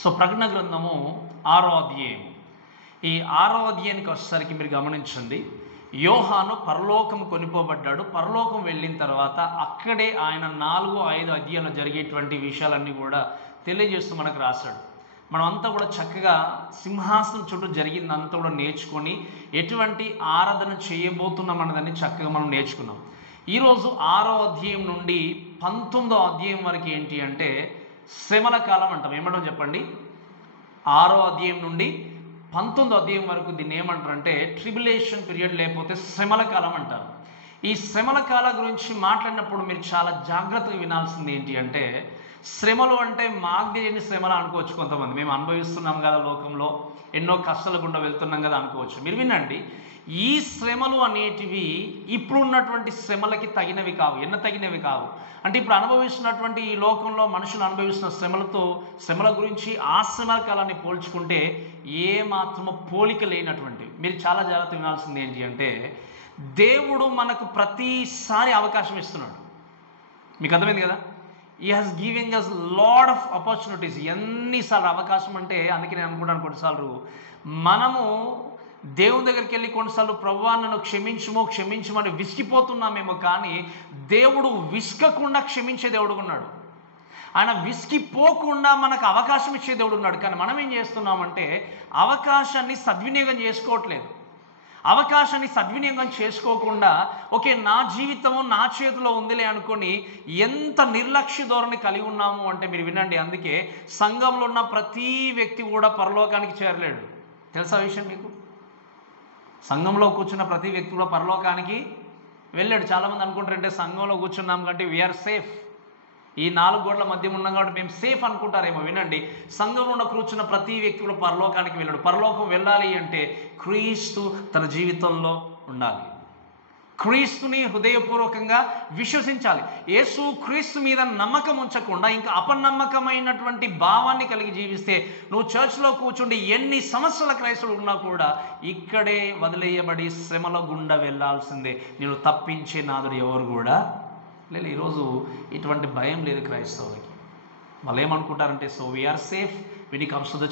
So ప్రకటన గ్రంథము 6వ అధ్యాయం. ఈ 6వ అధ్యాయానికి వచ్చేసరికి మీరు గమనించండి, యోహాను పరలోకం కొనిపోబడ్డాడు. పరలోకం వెళ్ళిన తర్వాత అక్కడే ఆయన 4-5 అధ్యాయాలు జరిగేటువంటి విషయాలన్నీ కూడా తెలియజేస్తూ మనకు రాశాడు. మనం అంతా కూడా చక్కగా సింహాసనం చుట్టూ జరిగిందంతా కూడా నేర్చుకొని ఎటువంటి ఆరాధన చేయబోతున్నాం అన్నదాన్ని చక్కగా మనం నేర్చుకున్నాం. ఈరోజు 6వ అధ్యాయం నుండి 19వ అధ్యాయం వరకు ఏంటి అంటే శ్రమల కాలం అంటాం. ఏమంటాం చెప్పండి? 6వ అధ్యాయం నుండి 19వ అధ్యాయం వరకు దీన్ని ఏమంటారంటే ట్రిబులేషన్ పీరియడ్, లేకపోతే శ్రమల కాలం అంటారు. ఈ శ్రమల కాలం గురించి మాట్లాడినప్పుడు మీరు చాలా జాగ్రత్తగా వినాల్సింది ఏంటి అంటే, శ్రమలు అంటే మాకు తెలియని శ్రమలు అనుకోవచ్చు కొంతమంది. మేము అనుభవిస్తున్నాం కదా లోకంలో, ఎన్నో కష్టాల గుండా వెళ్తున్నాం కదా అనుకోవచ్చు. మీరు వినండి, ఈ శ్రమలు అనేటివి ఇప్పుడున్నటువంటి శ్రమలకి తగినవి కావు, తగినవి కావు. అంటే ఇప్పుడు అనుభవిస్తున్నటువంటి ఈ లోకంలో మనుషులు అనుభవిస్తున్న శ్రమల గురించి ఆ శ్రమల కాలాన్ని పోల్చుకుంటే ఏ మాత్రమో పోలిక లేనటువంటి. మీరు చాలా జాగ్రత్త వినాల్సింది ఏంటి అంటే, దేవుడు మనకు ప్రతిసారి అవకాశం ఇస్తున్నాడు. మీకు అర్థమైంది కదా? He has given us lot of opportunities. ఎన్నిసార్లు అవకాశం అంటే, అందుకే నేను అనుకుంటాను కొన్నిసార్లు మనము దేవుని దగ్గరికి వెళ్ళి కొన్నిసార్లు ప్రభువా నన్ను క్షమించమని విసిగిపోతున్నామేమో, కానీ దేవుడు విసుకకుండా క్షమించే దేవుడు ఉన్నాడు. ఆయన విసిగిపోకుండా మనకు అవకాశం ఇచ్చే దేవుడు ఉన్నాడు. కానీ మనం ఏం చేస్తున్నామంటే అవకాశాన్ని సద్వినియోగం చేసుకోవట్లేదు. అవకాశాన్ని సద్వినియోగం చేసుకోకుండా ఓకే నా జీవితము నా చేతిలో ఉందిలే అనుకొని ఎంత నిర్లక్ష్య ధోరణి కలిగి ఉన్నాము అంటే, మీరు వినండి, అందుకే సంఘంలో ఉన్న ప్రతి వ్యక్తి కూడా పరలోకానికి చేరలేడు. తెలుసా విషయం మీకు? సంఘంలో కూర్చున్న ప్రతి వ్యక్తి కూడా పరలోకానికి వెళ్ళాడు. చాలామంది అనుకుంటారంటే సంఘంలో కూర్చున్నాం కంటే వీఆర్ సేఫ్, ఈ 4 గోడల మధ్య ఉన్నాం కాబట్టి మేము సేఫ్ అనుకుంటారేమో. వినండి, సంఘంలో కూర్చున్న ప్రతి వ్యక్తి కూడా పరలోకానికి వెళ్ళాడు. పరలోకం వెళ్ళాలి అంటే క్రీస్తు తన జీవితంలో ఉండాలి. క్రీస్తుని హృదయపూర్వకంగా విశ్వసించాలి. యేసు క్రీస్తు మీద నమ్మకం ఉంచకుండా ఇంకా అపనమ్మకమైనటువంటి భావాన్ని కలిగి జీవిస్తే నువ్వు చర్చ్లో కూర్చుండి ఎన్ని సంవత్సరాల క్రైస్తవుడు ఉన్నా కూడా ఇక్కడే వదిలేయబడి శ్రమల గుండా వెళ్ళాల్సిందే. నేను తప్పించే నాదుడు ఎవరు కూడా లేదు. ఈరోజు ఇటువంటి భయం లేదు క్రైస్తవులకి. వాళ్ళు ఏమనుకుంటారంటే, so we are safe when it comes to the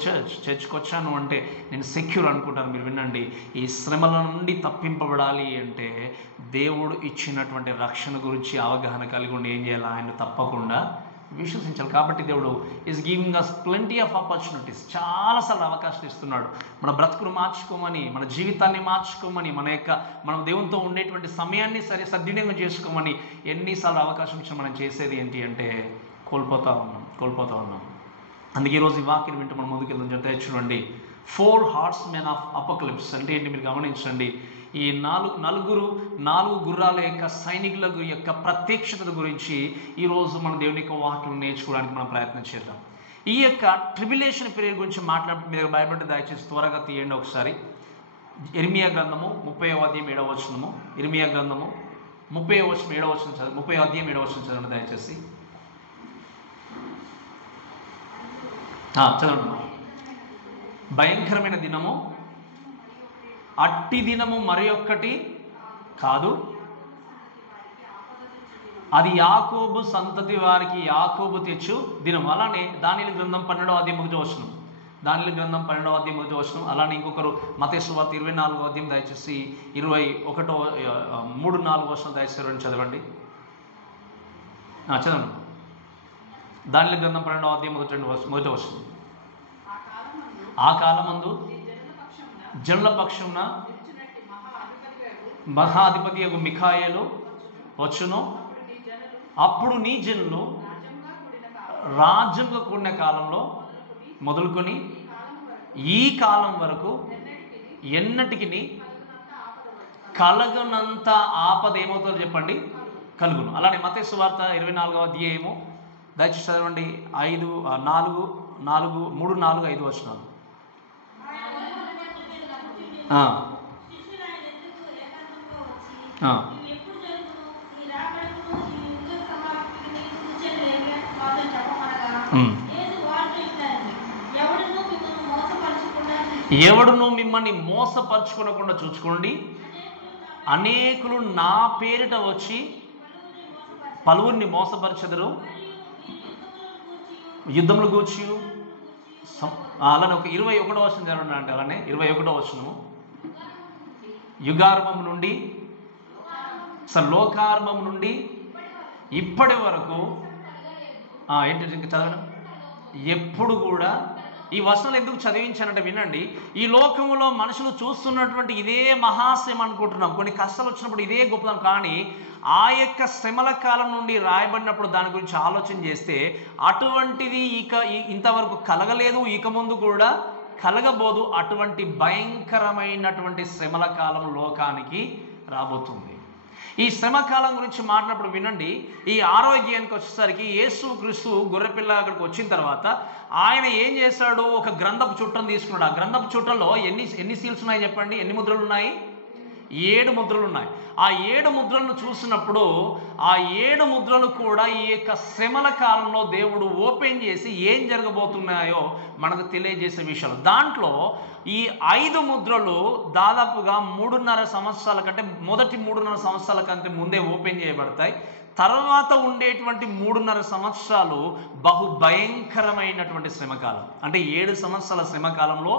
చర్చ్కి వచ్చాను అంటే నేను సెక్యూర్ అనుకుంటాను. మీరు వినండి, ఈ శ్రమల నుండి తప్పింపబడాలి అంటే దేవుడు ఇచ్చినటువంటి రక్షణ గురించి అవగాహన కలిగి ఉండి ఏం చేయాలి? ఆయన తప్పకుండా విశ్వసించాలి. కాబట్టి దేవుడు is giving us plenty of opportunities. చాలాసార్లు అవకాశం ఇస్తున్నాడు మన బ్రతుకును మార్చుకోమని, మన జీవితాన్ని మార్చుకోమని, మనం దేవునితో ఉండేటువంటి సమయాన్ని సద్వినియోగం చేసుకోమని ఎన్నిసార్లు అవకాశం ఇచ్చిన మనం చేసేది ఏంటి అంటే కోల్పోతూ ఉన్నాం. అందుకే ఈరోజు ఈ వాక్యం వింటూ మనం ముందుకెళ్దాం. చెప్తే చూడండి, 4 horsemen ఆఫ్ అపోకలిప్స్ అంటే ఏంటి మీరు గమనించండి. ఈ 4 గుర్రాల యొక్క సైనికుల యొక్క ప్రత్యక్షత గురించి ఈరోజు మన దేవుని యొక్క వాక్యం నేర్చుకోవడానికి మనం ప్రయత్నం చేద్దాం. ఈ యొక్క ట్రిబులేషన్ పీరియడ్ గురించి మాట్లాడుతూ మీరు భయపడి దయచేసి త్వరగా తీయండి ఒకసారి. ఇర్మియా గ్రంథము 30వ అధ్యాయం 7వ వచనము. ఇర్మియా గ్రంథము 30వ వచనం 7వ వచనం చదవండి. 30వ అధ్యాయం 7వ వచనం చదవండి దయచేసి. చదవండి. భయంకరమైన దినము, అట్టి దినము మరి ఒక్కటి కాదు, అది యాకోబు సంతతి వారికి యాకోబు తెచ్చు దినం. అలానే దానియేలు గ్రంథం 12వ అధ్యాయం 1వ వచనం. దానియేలు గ్రంథం 12వ అధ్యాయం 1వ వచనం. అలానే ఇంకొకరు మత్తయి సువార్త 24వ అధ్యాయం దయచేసి 3-4 వచనం దయచేసి చదవండి. చదవండి. దానియేలు గ్రంథం 12వ అధ్యాయం 1వ వచనం. ఆ కాలమందు జనుల పక్షమున మహాధిపతి మిఖాయేలు వచ్చును. అప్పుడు నీ జనులు రాజ్యంగా కూడిన కాలంలో మొదలుకొని ఈ కాలం వరకు ఎన్నటికి కలగనంత ఆపద ఏమవుతుందో చెప్పండి, కలుగును. అలానే మత్తయి సువార్త 24వ అధ్యాయము దయచేసి చదవండి. 3-4-5 వచనాలు. ఎవడును మిమ్మల్ని మోసపరచుకోకుండా చూసుకోండి. అనేకులు నా పేరిట వచ్చి పలువురిని మోసపరచెదరు. యుద్ధములు గూర్చి అలానే ఒక 21వ వచనం చదవండి అంటే, అలానే 21వ వచనము. యుగారంభం నుండి లోకారంభం నుండి ఇప్పటి వరకు ఏంటి చదవడం, ఎప్పుడు కూడా ఈ వచనాలు ఎందుకు చదివించానంటే వినండి, ఈ లోకంలో మనుషులు చూస్తున్నటువంటి ఇదే మహాశ్రమ అనుకుంటున్నాం, కొన్ని కష్టాలు వచ్చినప్పుడు ఇదే గొప్పదం, కానీ ఆ యొక్క శ్రమల కాలం నుండి రాయబడినప్పుడు దాని గురించి ఆలోచన చేస్తే అటువంటిది ఇంతవరకు కలగలేదు, ఇక ముందు కూడా కలగబోదు. అటువంటి భయంకరమైనటువంటి శ్రమల కాలం లోకానికి రాబోతుంది. ఈ శ్రమకాలం గురించి మాట్లాడినప్పుడు వినండి, ఈ ఆరోగ్యానికి వచ్చేసరికి యేసుక్రీస్తు గొర్రెపిల్ల అక్కడికి వచ్చిన తర్వాత ఆయన ఏం చేశాడు, ఒక గ్రంథపు చుట్టను తీసుకున్నాడు. ఆ గ్రంథపు చుట్టలో ఎన్ని సీల్స్ ఉన్నాయి చెప్పండి, ఎన్ని ముద్రలు ఉన్నాయి? 7 ముద్రలు ఉన్నాయి. ఆ 7 ముద్రలను చూసినప్పుడు ఆ 7 ముద్రలు కూడా ఈ యొక్క శ్రమల కాలంలో దేవుడు ఓపెన్ చేసి ఏం జరగబోతున్నాయో మనకు తెలియజేసే విషయాలు. దాంట్లో ఈ 5 ముద్రలు దాదాపుగా 3.5 సంవత్సరాల కంటే, మొదటి 3.5 సంవత్సరాల కంటే ముందే ఓపెన్ చేయబడతాయి. తర్వాత ఉండేటువంటి 3.5 సంవత్సరాలు బహు భయంకరమైనటువంటి శ్రమకాలం. అంటే 7 సంవత్సరాల శ్రమకాలంలో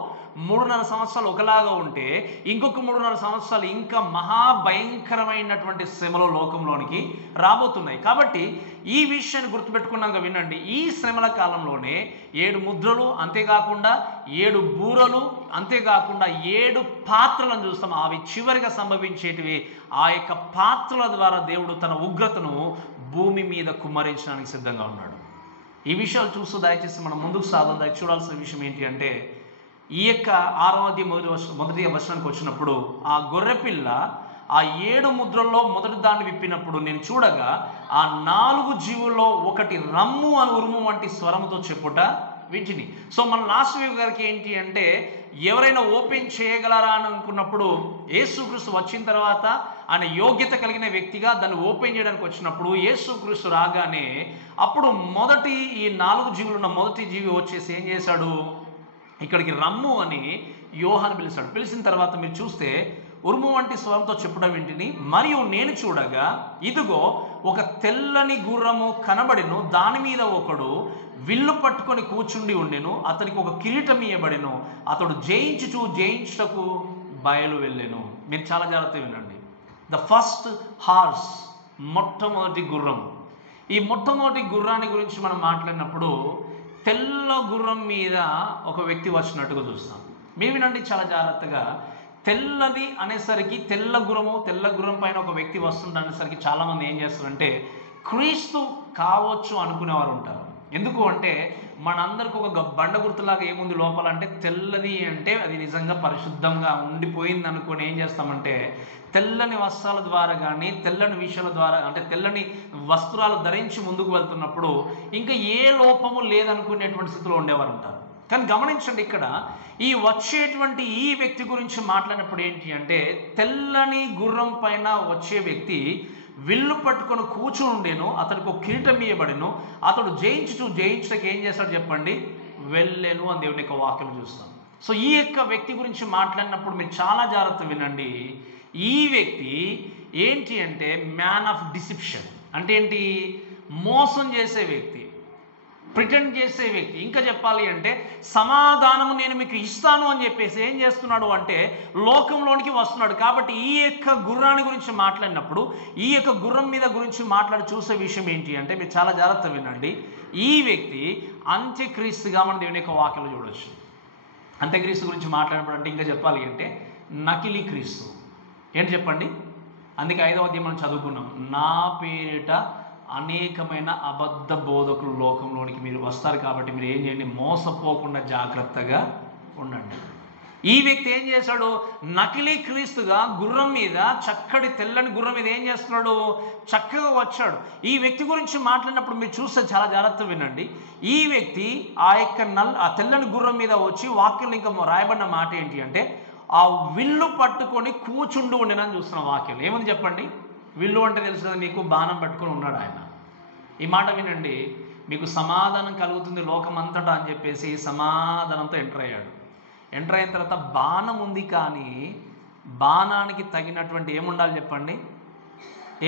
3.5 సంవత్సరాలు ఒకలాగా ఉంటే, ఇంకొక 3.5 సంవత్సరాలు ఇంకా మహాభయంకరమైనటువంటి శ్రమలో లోకంలోనికి రాబోతున్నాయి. కాబట్టి ఈ విషయాన్ని గుర్తుపెట్టుకున్నాక వినండి, ఈ శ్రమల కాలంలోనే 7 ముద్రలు, అంతేకాకుండా 7 బూరలు, అంతేకాకుండా 7 పాత్రలను చూస్తాం. అవి చివరిగా సంభవించేటివి. ఆ యొక్క పాత్రల ద్వారా దేవుడు తన ఉగ్రతను భూమి మీద కుమ్మరించడానికి సిద్ధంగా ఉన్నాడు. ఈ విషయాలు చూస్తూ దయచేసి మనం ముందుకు సాగం. చూడాల్సిన విషయం ఏంటి అంటే, ఈ యొక్క 6వ అధ్యాయం మొదటి వచనానికి వచ్చినప్పుడు ఆ గొర్రెపిల్ల ఆ 7 ముద్రల్లో మొదటి దాన్ని విప్పినప్పుడు నేను చూడగా ఆ 4 జీవుల్లో ఒకటి రమ్ము అని ఉరుము వంటి స్వరముతో చెప్పుట వీటిని. సో మన లాస్ట్ వీక్ గారికి ఏంటి అంటే, ఎవరైనా ఓపెన్ చేయగలరా అని అనుకున్నప్పుడు యేసుక్రీస్తు వచ్చిన తర్వాత ఆయన యోగ్యత కలిగిన వ్యక్తిగా దాన్ని ఓపెన్ చేయడానికి వచ్చినప్పుడు యేసుక్రీస్తు రాగానే అప్పుడు మొదటి ఈ 4 జీవులు ఉన్న మొదటి జీవి వచ్చేసి ఏం చేశాడు, ఇక్కడికి రమ్ము అని యోహాను పిలిచాడు. పిలిచిన తర్వాత మీరు చూస్తే ఉరుము వంటి స్వరంతో చెప్పడం వింటిని, మరియు నేను చూడగా ఇదిగో ఒక తెల్లని గుర్రము కనబడెను, దాని మీద ఒకడు విల్లు పట్టుకొని కూర్చుండి ఉండెను, అతనికి ఒక కిరీటం ఇయ్యబడెను, అతడు జయించుటకు బయలు వెళ్ళెను. మీరు చాలా జాగ్రత్తగా వినండి. ద ఫస్ట్ హార్స్, మొట్టమొదటి గుర్రం. ఈ మొట్టమొదటి గుర్రాన్ని గురించి మనం మాట్లాడినప్పుడు తెల్ల గుర్రం మీద ఒక వ్యక్తి వచ్చినట్టుగా చూస్తాం. మీరు వినండి చాలా జాగ్రత్తగా. తెల్లది అనేసరికి తెల్ల గుర్రం పైన ఒక వ్యక్తి వస్తుంది అనేసరికి చాలామంది ఏం చేస్తారంటే క్రీస్తు కావచ్చు అనుకునేవారు ఉంటారు. ఎందుకు అంటే మనందరికి ఒక బండ గుర్తులాగా ఏముంది లోపల అంటే, తెల్లది అంటే అది నిజంగా పరిశుద్ధంగా ఉండిపోయింది అనుకొని ఏం చేస్తామంటే తెల్లని వస్త్రాల ద్వారా కానీ తెల్లని విషయాల ద్వారా, అంటే తెల్లని వస్త్రాలు ధరించి ముందుకు వెళ్తున్నప్పుడు ఇంకా ఏ లోపము లేదనుకునేటువంటి స్థితిలో ఉండేవారు ఉంటారు. కానీ గమనించండి, ఇక్కడ ఈ వచ్చేటువంటి ఈ వ్యక్తి గురించి మాట్లాడినప్పుడు ఏంటి అంటే, తెల్లని గుర్రం పైన వచ్చే వ్యక్తి విల్లు పట్టుకొని కూర్చుని ఉండేను, అతనికి ఒక కిరీటం ఇయ్యబడెను, అతడు జయించుటకు ఏం చేస్తాడు చెప్పండి, వెళ్ళెను అని దేవుని యొక్క వాక్యం చూస్తాం. సో ఈ యొక్క వ్యక్తి గురించి మాట్లాడినప్పుడు మీరు చాలా జాగ్రత్త వినండి. ఈ వ్యక్తి ఏంటి అంటే మ్యాన్ ఆఫ్ డిసిప్షన్. అంటే ఏంటి, మోసం చేసే వ్యక్తి, ప్రిటెండ్ చేసే వ్యక్తి. ఇంకా చెప్పాలి అంటే సమాధానము నేను మీకు ఇస్తాను అని చెప్పేసి ఏం చేస్తున్నాడు అంటే లోకంలోనికి వస్తున్నాడు. కాబట్టి ఈ యొక్క గుర్రాన్ని గురించి మాట్లాడినప్పుడు ఈ యొక్క గుర్రం మీద గురించి మాట్లాడి చూసే విషయం ఏంటి అంటే, మీరు చాలా జాగ్రత్త వినండి. ఈ వ్యక్తి అంత్యక్రీస్తుగా మన దేవుని యొక్క వాక్యంలో చూడవచ్చు. అంత్యక్రీస్తు గురించి మాట్లాడినప్పుడు అంటే ఇంకా చెప్పాలి అంటే నకిలీ క్రీస్తు. ఏంటి చెప్పండి, అందుకే 5వ అధ్యాయం మనం చదువుకున్నాం, నా పేరిట అనేకమైన అబద్ధ బోధకులు లోకంలోనికి మీరు వస్తారు, కాబట్టి మీరు ఏం చేయండి, మోసపోకుండా జాగ్రత్తగా ఉండండి. ఈ వ్యక్తి ఏం చేశాడు, నకిలీ క్రీస్తుగా గుర్రం మీద, చక్కటి తెల్లని గుర్రం మీద ఏం చేస్తున్నాడు, చక్కగా వచ్చాడు. ఈ వ్యక్తి గురించి మాట్లాడినప్పుడు మీరు చూస్తే చాలా జాగ్రత్తగా వినండి. ఈ వ్యక్తి ఆ తెల్లని గుర్రం మీద వచ్చి వాక్యంలో ఇంకా రాయబడిన మాట ఏంటి అంటే, ఆ విల్లు పట్టుకొని కూర్చుండు ఉండేనని చూస్తున్నాం వాక్యం. ఏమని చెప్పండి, విల్లు అంటే తెలుసు కదా మీకు, బాణం పట్టుకొని ఉన్నాడు ఆయన. ఈ మాట వినండి, మీకు సమాధానం కలుగుతుంది లోకమంతటా అని చెప్పేసి సమాధానంతో ఎంటర్ అయ్యాడు. ఎంటర్ అయిన తర్వాత బాణం ఉంది, కానీ బాణానికి తగినటువంటి ఏముండాలి చెప్పండి,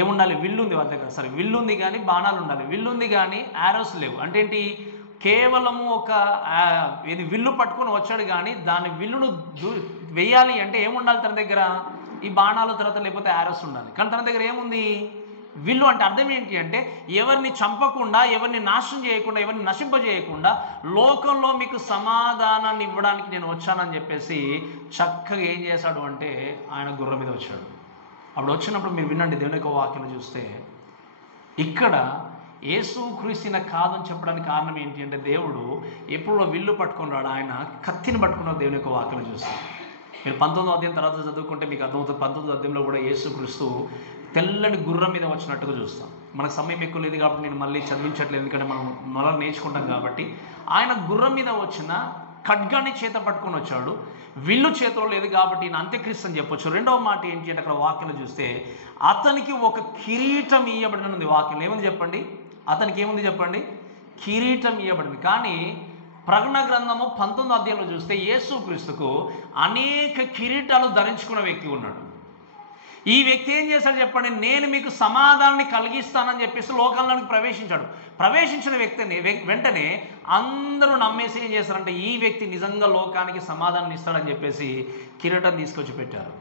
ఏముండాలి, విల్లు ఉంది వాళ్ళ దగ్గర. సరే, విల్లు ఉంది కానీ బాణాలు ఉండాలి. విల్లు ఉంది కానీ యారోస్ లేవు. అంటే ఏంటి, కేవలము ఒక ఇది విల్లు పట్టుకొని వచ్చాడు, కానీ దాని విల్లును వేయాలి అంటే ఏముండాలి తన దగ్గర? ఈ బాణాలు, తర్వాత లేకపోతే యారోస్ ఉండాలి. కానీ తన దగ్గర ఏముంది? విల్లు. అంటే అర్థం ఏంటి అంటే ఎవరిని చంపకుండా, ఎవరిని నాశనం చేయకుండా, ఎవరిని నశింపజేయకుండా లోకంలో మీకు సమాధానాన్ని ఇవ్వడానికి నేను వచ్చానని చెప్పేసి చక్కగా ఏం చేశాడు అంటే ఆయన గుర్రం మీద వచ్చాడు. అప్పుడు వచ్చినప్పుడు మీరు వినండి, దేవుని యొక్క వాక్యం చూస్తే ఇక్కడ యేసుక్రీస్తున కాదని చెప్పడానికి కారణం ఏంటి అంటే దేవుడు ఎప్పుడో విల్లు పట్టుకున్నాడు, ఆయన కత్తిని పట్టుకున్నాడు. దేవుని యొక్క వాక్యం చూస్తే మీరు 19వ అధ్యాయం తర్వాత చదువుకుంటే మీకు అర్థమవుతుంది. 19వ అధ్యాయంలో కూడా యేసుక్రీస్తు తెల్లని గుర్రం మీద వచ్చినట్టుగా చూస్తాం. మనకు సమయం ఎక్కువ లేదు కాబట్టి నేను మళ్ళీ చదివించట్లేదు, ఎందుకంటే మనం మళ్ళీ నేర్చుకుంటాం కాబట్టి. ఆయన గుర్రం మీద వచ్చిన ఖడ్గాన్ని చేత పట్టుకొని వచ్చాడు, విల్లు చేతిలో లేదు కాబట్టి ఈయన అంత్యక్రీస్తు అని చెప్పొచ్చు. రెండవ మాట ఏంటి అంటే అక్కడ వాక్యం చూస్తే అతనికి ఒక కిరీటం ఇవ్వబడినది. వాక్యం ఏముంది చెప్పండి? అతనికి ఏముంది చెప్పండి? కిరీటం ఇవ్వబడింది. కానీ ప్రకటన గ్రంథము 19వ అధ్యాయంలో చూస్తే యేసుక్రీస్తుకు అనేక కిరీటాలు ధరించుకున్న వ్యక్తి ఉన్నాడు. ఈ వ్యక్తి ఏం చేశాడు చెప్పండి? నేను మీకు సమాధానాన్ని కలిగిస్తానని చెప్పేసి లోకంలోనికి ప్రవేశించాడు. ప్రవేశించిన వ్యక్తిని వెంటనే అందరూ నమ్మేసి ఏం చేశారంటే ఈ వ్యక్తి నిజంగా లోకానికి సమాధానం ఇస్తాడని చెప్పేసి కిరీటం తీసుకొచ్చి పెట్టారు.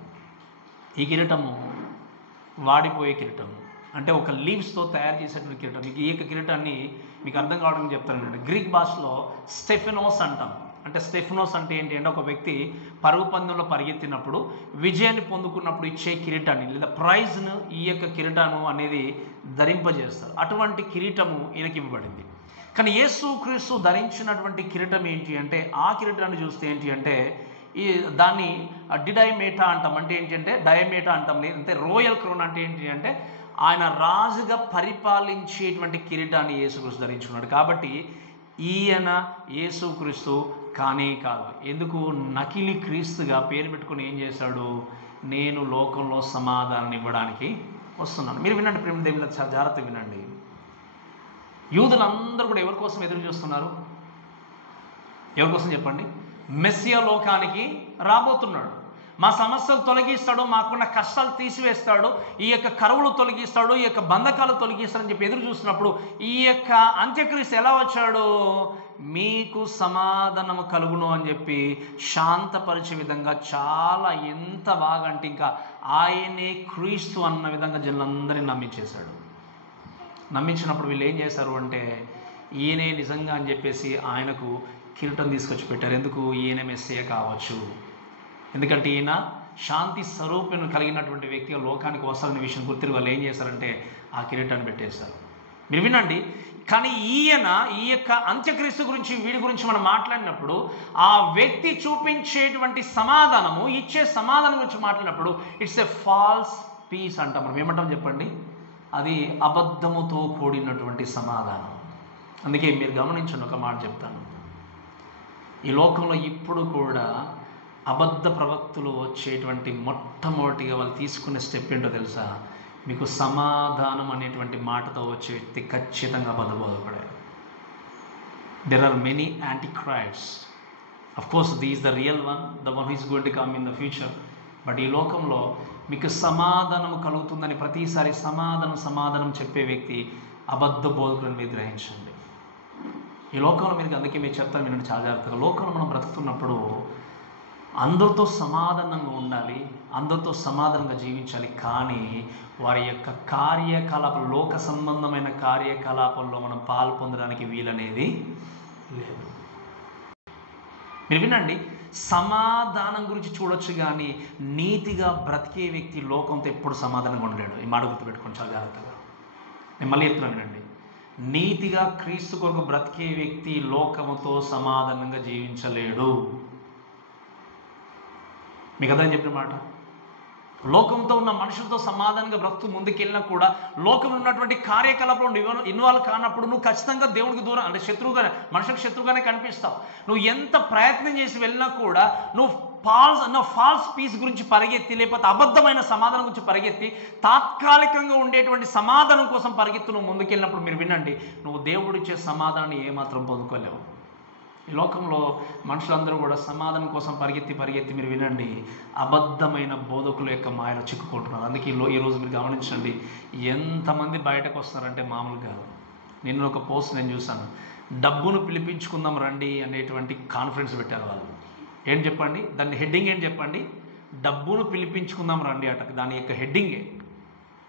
ఈ కిరీటము వాడిపోయే కిరీటము, అంటే ఒక లీవ్స్తో తయారు చేసేటువంటి కిరీటం. మీకు ఈ యొక్క కిరీటాన్ని మీకు అర్థం కావడానికి చెప్తానండి. గ్రీక్ భాషలో స్టెఫెనోస్ అంటాం. అంటే స్టెఫెనోస్ అంటే ఏంటి అంటే ఒక వ్యక్తి పరుగు పందెంలో పరిగెత్తినప్పుడు విజయాన్ని పొందుకున్నప్పుడు ఇచ్చే కిరీటాన్ని లేదా ప్రైజ్ను ఈ యొక్క కిరీటము అనేది ధరింపజేస్తారు. అటువంటి కిరీటము ఈయనకి ఇవ్వబడింది. కానీ యేసుక్రీస్తు ధరించినటువంటి కిరీటం ఏంటి అంటే ఆ కిరీటాన్ని చూస్తే ఏంటి అంటే దాన్ని డిడైమేటా అంటాం. అంటే ఏంటి అంటే డయమేటా అంటాం, లేదంటే రోయల్ క్రౌన్. అంటే ఏంటి అంటే ఆయన రాజుగా పరిపాలించేటువంటి కిరీటాన్ని యేసుక్రీస్తు ధరించుకున్నాడు. కాబట్టి ఈయన యేసుక్రీస్తు కానే కాదు. ఎందుకు? నకిలీ క్రీస్తుగా పేరు పెట్టుకుని ఏం చేశాడు? నేను లోకంలో సమాధానం ఇవ్వడానికి వస్తున్నాను. మీరు వినండి ప్రేమ దేవుళ్ళ, జాగ్రత్తగా వినండి. యూదులందరూ కూడా ఎవరి కోసం ఎదురు చూస్తున్నారు? ఎవరి కోసం చెప్పండి? మెస్సియా లోకానికి రాబోతున్నాడు, మా సమస్యలు తొలగిస్తాడు, మాకున్న కష్టాలు తీసివేస్తాడు, ఈ యొక్క కరువులు తొలగిస్తాడు, ఈ యొక్క బంధకాలు తొలగిస్తాడని చెప్పి ఎదురు చూసినప్పుడు ఈ యొక్క అంత్యక్రీస్తు ఎలా వచ్చాడు? మీకు సమాధానము కలుగును అని చెప్పి శాంతపరిచే విధంగా చాలా ఎంత బాగా అంటే ఇంకా ఆయనే క్రీస్తు అన్న విధంగా జనులందరినీ నమ్మించేశాడు. నమ్మించినప్పుడు వీళ్ళు ఏం చేశారు అంటే ఈయనే నిజంగా అని చెప్పేసి ఆయనకు కిరీటం తీసుకొచ్చి పెట్టారు. ఎందుకు? ఈయన మెస్సియా కావచ్చు, ఎందుకంటే ఈయన శాంతి స్వరూపం కలిగినటువంటి వ్యక్తిగా లోకానికి వస్తారనే విషయం గుర్తిరి వాళ్ళు ఏం చేశారంటే ఆ కిరీటాన్ని పెట్టేశారు. మీరు వినండి. కానీ ఈయన ఈ యొక్క అంత్యక్రీస్తు గురించి, వీడి గురించి మనం మాట్లాడినప్పుడు ఆ వ్యక్తి చూపించేటువంటి సమాధానము, ఇచ్చే సమాధానం గురించి మాట్లాడినప్పుడు ఇట్స్ ఎ ఫాల్స్ పీస్ అంటాం. మనం ఏమంటాం చెప్పండి? అది అబద్ధముతో కూడినటువంటి సమాధానం. అందుకే మీరు గమనించండి, ఒక మాట చెప్తాను. ఈ లోకంలో ఇప్పుడు కూడా అబద్ధ ప్రవక్తులు వచ్చేటువంటి మొట్టమొదటిగా వాళ్ళు తీసుకునే స్టెప్ ఏంటో తెలుసా? మీకు సమాధానం అనేటువంటి మాటతో వచ్చే వ్యక్తి ఖచ్చితంగా అబద్ధ బోధకుడే. There are many antichrists. Of course the is the real one, the one who is going to come in the future. But ఈ లోకంలో మీకు సమాధానం కలుగుతుందని ప్రతిసారి సమాధానం చెప్పే వ్యక్తి అబద్ధ బోధకులను మీరు గ్రహించండి. ఈ లోకంలో మీకు అందుకే మీరు చెప్తాను వినండి చాలా జాగ్రత్తగా. లోకంలో మనం బ్రతుకుతున్నప్పుడు అందరితో సమాధానంగా ఉండాలి, అందరితో సమాధానంగా జీవించాలి. కానీ వారి యొక్క కార్యకలాపాలు, లోక సంబంధమైన కార్యకలాపాల్లో మనం పాలు పొందడానికి వీలనేది లేదు. మీరు వినండి, సమాధానం గురించి చూడొచ్చు కానీ నీతిగా బ్రతికే వ్యక్తి లోకంతో ఎప్పుడు సమాధానంగా ఉండలేడు. ఈ మాట గుర్తుపెట్టుకోండి చాలా జాగ్రత్తగా. నేను మళ్ళీ చెప్తున్నాను వినండి. నీతిగా క్రీస్తు కొరకు బ్రతికే వ్యక్తి లోకముతో సమాధానంగా జీవించలేడు. మీకు అర్థం చెప్పిన మాట. లోకంతో ఉన్న మనుషులతో సమాధానంగా బ్రతుకు ముందుకెళ్ళినా కూడా లోకంలో ఉన్నటువంటి కార్యకలాపాలు ఇన్వాల్వ్ కానప్పుడు నువ్వు ఖచ్చితంగా దేవునికి దూరం, అంటే శత్రువుగానే, మనుషులకు శత్రువుగానే కనిపిస్తావు. నువ్వు ఎంత ప్రయత్నం చేసి వెళ్ళినా కూడా నువ్వు ఫాల్స్ పీస్ గురించి పరిగెత్తి, లేకపోతే అబద్ధమైన సమాధానం గురించి పరిగెత్తి, తాత్కాలికంగా ఉండేటువంటి సమాధానం కోసం పరిగెత్తి నువ్వు ముందుకెళ్ళినప్పుడు మీరు వినండి, నువ్వు దేవుడిచ్చే సమాధానాన్ని ఏమాత్రం పొందుకోలేవు. ఈ లోకంలో మనుషులందరూ కూడా సమాధానం కోసం పరిగెత్తి మీరు వినండి, అబద్ధమైన బోధకుల యొక్క మాయలో చిక్కుకుంటున్నారు. అందుకే ఈరోజు మీరు గమనించండి, ఎంతమంది బయటకు వస్తున్నారంటే మామూలుగా. నిన్న ఒక పోస్ట్ నేను చూశాను, డబ్బును పిలిపించుకుందాం రండి అనేటువంటి కాన్ఫరెన్స్ పెట్టారు వాళ్ళు. ఏంటి చెప్పండి, దాని హెడ్డింగ్ ఏంటి చెప్పండి? డబ్బును పిలిపించుకుందాం రండి అట. దాని యొక్క హెడ్డింగే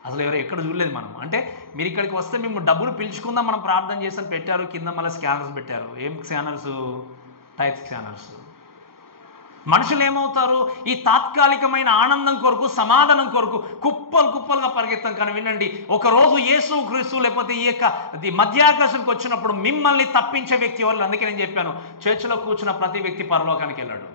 అసలు ఎవరు ఎక్కడ చూడలేదు మనం. అంటే మీరు ఇక్కడికి వస్తే మేము డబ్బులు పిలుచుకుందాం, మనం ప్రార్థన చేసాను పెట్టారు, కింద మళ్ళీ స్కానర్స్ పెట్టారు. ఏం స్కానర్స్? Type scanners. మనుషులు ఏమవుతారు? ఈ తాత్కాలికమైన ఆనందం కొరకు, సమాధానం కొరకు కుప్పలు కుప్పలుగా పరిగెత్తాం. కానీ వినండి, ఒకరోజు యేసు క్రీస్తు లేకపోతే ఈ యొక్క మధ్యాకాశానికి వచ్చినప్పుడు మిమ్మల్ని తప్పించే వ్యక్తి ఎవరు? అందుకే నేను చెప్పాను, చర్చిలో కూర్చున్న ప్రతి వ్యక్తి పరలోకానికి వెళ్ళాడు.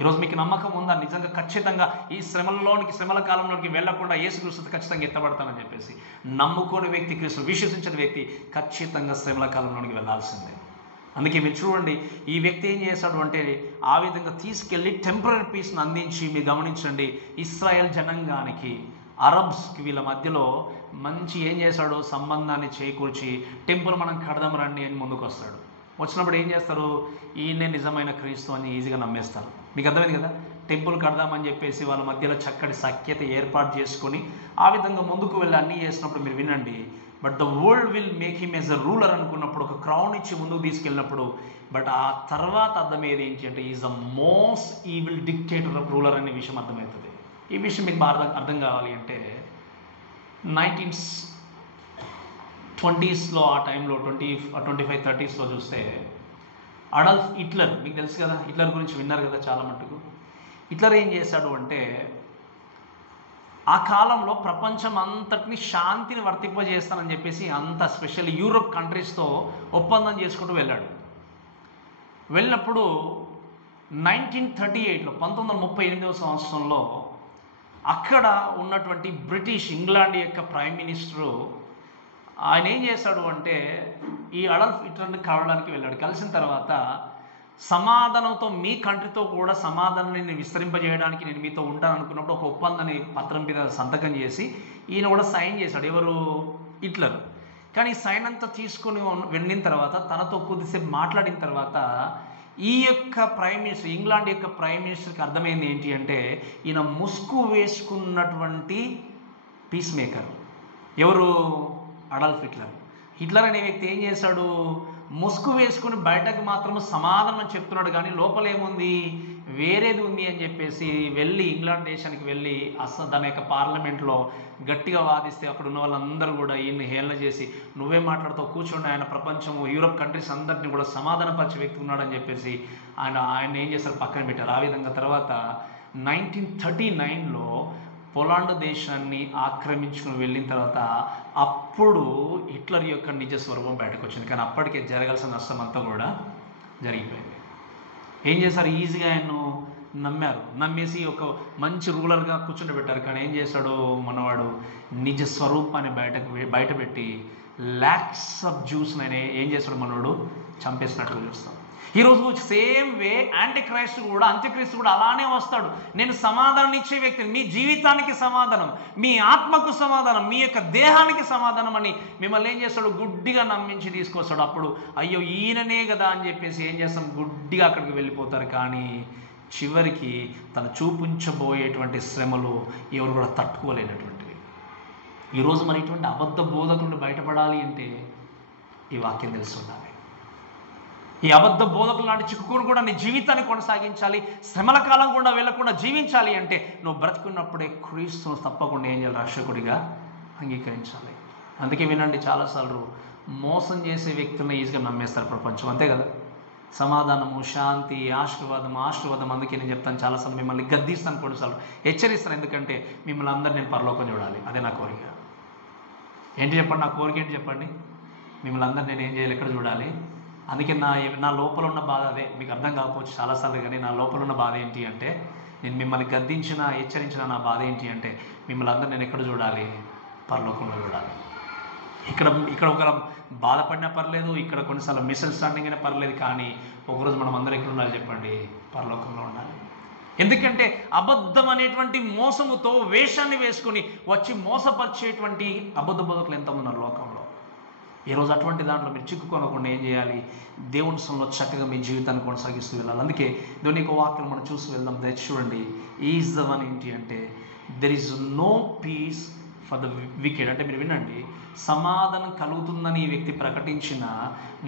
ఈరోజు మీకు నమ్మకం ఉందా? నిజంగా ఖచ్చితంగా ఈ శ్రమల కాలంలోకి వెళ్లకుండా యేసుక్రీస్తు ఖచ్చితంగా ఎత్తబడతానని చెప్పేసి నమ్ముకోని వ్యక్తి, క్రీస్తు విశ్వసించిన వ్యక్తి ఖచ్చితంగా శ్రమల కాలంలోనికి వెళ్ళాల్సిందే. అందుకే మీరు చూడండి, ఈ వ్యక్తి ఏం చేశాడు అంటే ఆ విధంగా తీసుకెళ్ళి టెంపరరీ పీస్ని అందించి, మీరు గమనించండి, ఇస్రాయేల్ జనాంగానికి అరబ్స్కి వీళ్ళ మధ్యలో మంచి ఏం చేశాడో సంబంధాన్ని చేకూర్చి టెంపుల్ మనం కడదాం రండి అని ముందుకు వస్తాడు. వచ్చినప్పుడు ఏం చేస్తారు? ఈయనే నిజమైన క్రీస్తు అని ఈజీగా నమ్మేస్తారు. మీకు అర్థమైంది కదా? టెంపుల్ కడదామని చెప్పేసి వాళ్ళ మధ్యలో చక్కటి సఖ్యత ఏర్పాటు చేసుకొని ఆ విధంగా ముందుకు వెళ్ళి అన్నీ చేసినప్పుడు మీరు వినండి, but the world will make him as a ruler అనుకున్నప్పుడు, ఒక క్రౌన్ ఇచ్చి ముందుకు తీసుకెళ్ళినప్పుడు, బట్ ఆ తర్వాత అర్థమయ్యేది ఏంటి అంటే is the most evil dictator of ruler అనే విషయం అర్థమవుతుంది. ఈ విషయం మీకు బాగా అర్థం కావాలి అంటే 1920s ఆ టైంలో 25-30s చూస్తే అడాల్ఫ్ హిట్లర్, మీకు తెలుసు కదా, హిట్లర్ గురించి విన్నారు కదా చాలా మట్టుకు. హిట్లర్ ఏం చేశాడు అంటే ఆ కాలంలో ప్రపంచం అంతటిని శాంతిని వర్తింపజేస్తానని చెప్పేసి అంత స్పెషల్ యూరోప్ కంట్రీస్తో ఒప్పందం చేసుకుంటూ వెళ్ళాడు. వెళ్ళినప్పుడు 1938లో 1938వ సంవత్సరంలో అక్కడ ఉన్నటువంటి బ్రిటిష్ ఇంగ్లాండ్ యొక్క ప్రైమ్ మినిస్టరు ఆయన ఏం చేశాడు అంటే ఈ అడాల్ఫ్ హిట్లర్ని కలవడానికి వెళ్ళాడు. కలిసిన తర్వాత సమాధానంతో మీ కంట్రీతో కూడా సమాధానాన్ని నేను విస్తరింపజేయడానికి నేను మీతో ఉంటాను అనుకున్నప్పుడు ఒక ఒప్పందాన్ని పత్రం మీద సంతకం చేసి ఈయన కూడా సైన్ చేశాడు. ఎవరు? హిట్లర్. కానీ సైన్ అంతా తీసుకొని వెళ్ళిన తర్వాత తనతో కొద్దిసేపు మాట్లాడిన తర్వాత ఈ యొక్క ప్రైమ్ మినిస్టర్, ఇంగ్లాండ్ యొక్క ప్రైమ్ మినిస్టర్కి అర్థమైంది ఏంటి అంటే ఈయన ముసుగు వేసుకున్నటువంటి పీస్ మేకర్. ఎవరు? Adolf Hitler. హిట్లర్ అనే వ్యక్తి ఏం చేశాడు? ముసుగు వేసుకుని బయటకు మాత్రం సమాధానం చెప్తున్నాడు, కానీ లోపల ఏముంది? వేరేది ఉంది అని చెప్పేసి వెళ్ళి ఇంగ్లాండ్ దేశానికి వెళ్ళి దాని యొక్క పార్లమెంట్లో గట్టిగా వాదిస్తే అక్కడ ఉన్న వాళ్ళందరూ కూడా ఈయన్ని హేళన చేసి నువ్వే మాట్లాడుతావు, కూర్చోండి, ఆయన ప్రపంచం యూరోప్ కంట్రీస్ అందరినీ కూడా సమాధానపరిచే వ్యక్తి ఉన్నాడని చెప్పేసి ఆయన ఏం చేశారు? పక్కన పెట్టారు. ఆ విధంగా తర్వాత 1939లో పోలాండ్ దేశాన్ని ఆక్రమించుకుని వెళ్ళిన తర్వాత అప్పుడు హిట్లర్ యొక్క నిజ స్వరూపం బయటకు వచ్చింది. కానీ అప్పటికే జరగాల్సిన నష్టం అంతా కూడా జరిగిపోయింది. ఏం చేశారు? ఈజీగా ఆయన్ను నమ్మారు, నమ్మేసి ఒక మంచి రూలర్గా కూర్చుండబెట్టారు. కానీ ఏం చేశాడు మనవాడు? నిజ స్వరూపాన్ని బయటపెట్టి ల్యాక్స్ ఆఫ్ జ్యూస్ని ఆయన ఏం చేశాడు మనవాడు? చంపేసినట్లు చూస్తాం. ఈరోజు సేమ్ వే యాంటీక్రైస్ట్ కూడా, అంత్యక్రీస్తు కూడా అలానే వస్తాడు. నేను సమాధానం ఇచ్చే వ్యక్తిని, మీ జీవితానికి సమాధానం, మీ ఆత్మకు సమాధానం, మీ యొక్క దేహానికి సమాధానం అని మిమ్మల్ని ఏం చేస్తాడు? గుడ్డిగా నమ్మించి తీసుకొస్తాడు. అప్పుడు అయ్యో ఈయననే కదా అని చెప్పేసి ఏం చేస్తాం? గుడ్డిగా అక్కడికి వెళ్ళిపోతారు. కానీ చివరికి తను చూపించబోయేటువంటి శ్రమలు ఎవరు కూడా తట్టుకోలేనటువంటివి. ఈరోజు మరి ఇటువంటి అబద్ధ బోధకులు బయటపడాలి అంటే ఈ వాక్యం తెలిసి ఉండాలి. ఈ అబద్ధ బోధకులు లాంటి చిక్కుకుని కూడా నీ జీవితాన్ని కొనసాగించాలి, శ్రమల కాలం కూడా వెళ్ళకుండా జీవించాలి అంటే నువ్వు బ్రతుకున్నప్పుడే క్రీస్తును తప్పకుండా ఏం చేయాలి? రక్షకుడిగా అంగీకరించాలి. అందుకే వినండి, చాలాసార్లు మోసం చేసే వ్యక్తులను ఈజీగా నమ్మేస్తారు ప్రపంచం, అంతే కదా? సమాధానము, శాంతి, ఆశీర్వాదం. అందుకే నేను చెప్తాను చాలాసార్లు, మిమ్మల్ని గద్దిస్తాను, కొన్నిసార్లు హెచ్చరిస్తాను. ఎందుకంటే మిమ్మల్ని అందరూ నేను పరలోకం చూడాలి, అదే నా కోరిక. ఏంటి చెప్పండి? నా కోరిక ఏంటి చెప్పండి? మిమ్మల్ని అందరూ నేను ఏం చేయాలి? ఎక్కడ చూడాలి? అందుకే నా లోపల ఉన్న బాధ అదే. మీకు అర్థం కాకపోవచ్చు చాలాసార్లు, కానీ నా లోపల ఉన్న బాధ ఏంటి అంటే నేను మిమ్మల్ని గద్దించిన, హెచ్చరించిన నా బాధ ఏంటి అంటే మిమ్మల్ని అందరూ నేను ఎక్కడ చూడాలి? పరలోకంలో చూడాలి. ఇక్కడ ఒక బాధపడినా పర్లేదు, ఇక్కడ కొన్నిసార్లు మిస్అండర్స్టాండింగ్ అయినా పర్లేదు, కానీ ఒకరోజు మనం అందరం ఎక్కడ ఉండాలి చెప్పండి? పరలోకంలో ఉండాలి. ఎందుకంటే అబద్ధం అనేటువంటి మోసముతో వేషాన్ని వేసుకుని వచ్చి మోసపరిచేటువంటి అబద్ధ బోధకులు ఎంతమంది ఉన్నారు లోకంలో. ఈరోజు అటువంటి దాంట్లో మీరు చిక్కుకోనకుండా ఏం చేయాలి? దేవుని సన్నిధిలో చక్కగా మీ జీవితాన్ని కొనసాగిస్తూ వెళ్ళాలి. అందుకే దేవుని యొక్క వాక్యం మనం చూసి వెళ్దాం. దయచేసి చూడండి, ఈజ్ ద వన్ ఏంటి అంటే there is no peace for the wicked. అంటే మీరు వినండి, సమాధానం కలుగుతుందని ఈ వ్యక్తి ప్రకటించిన,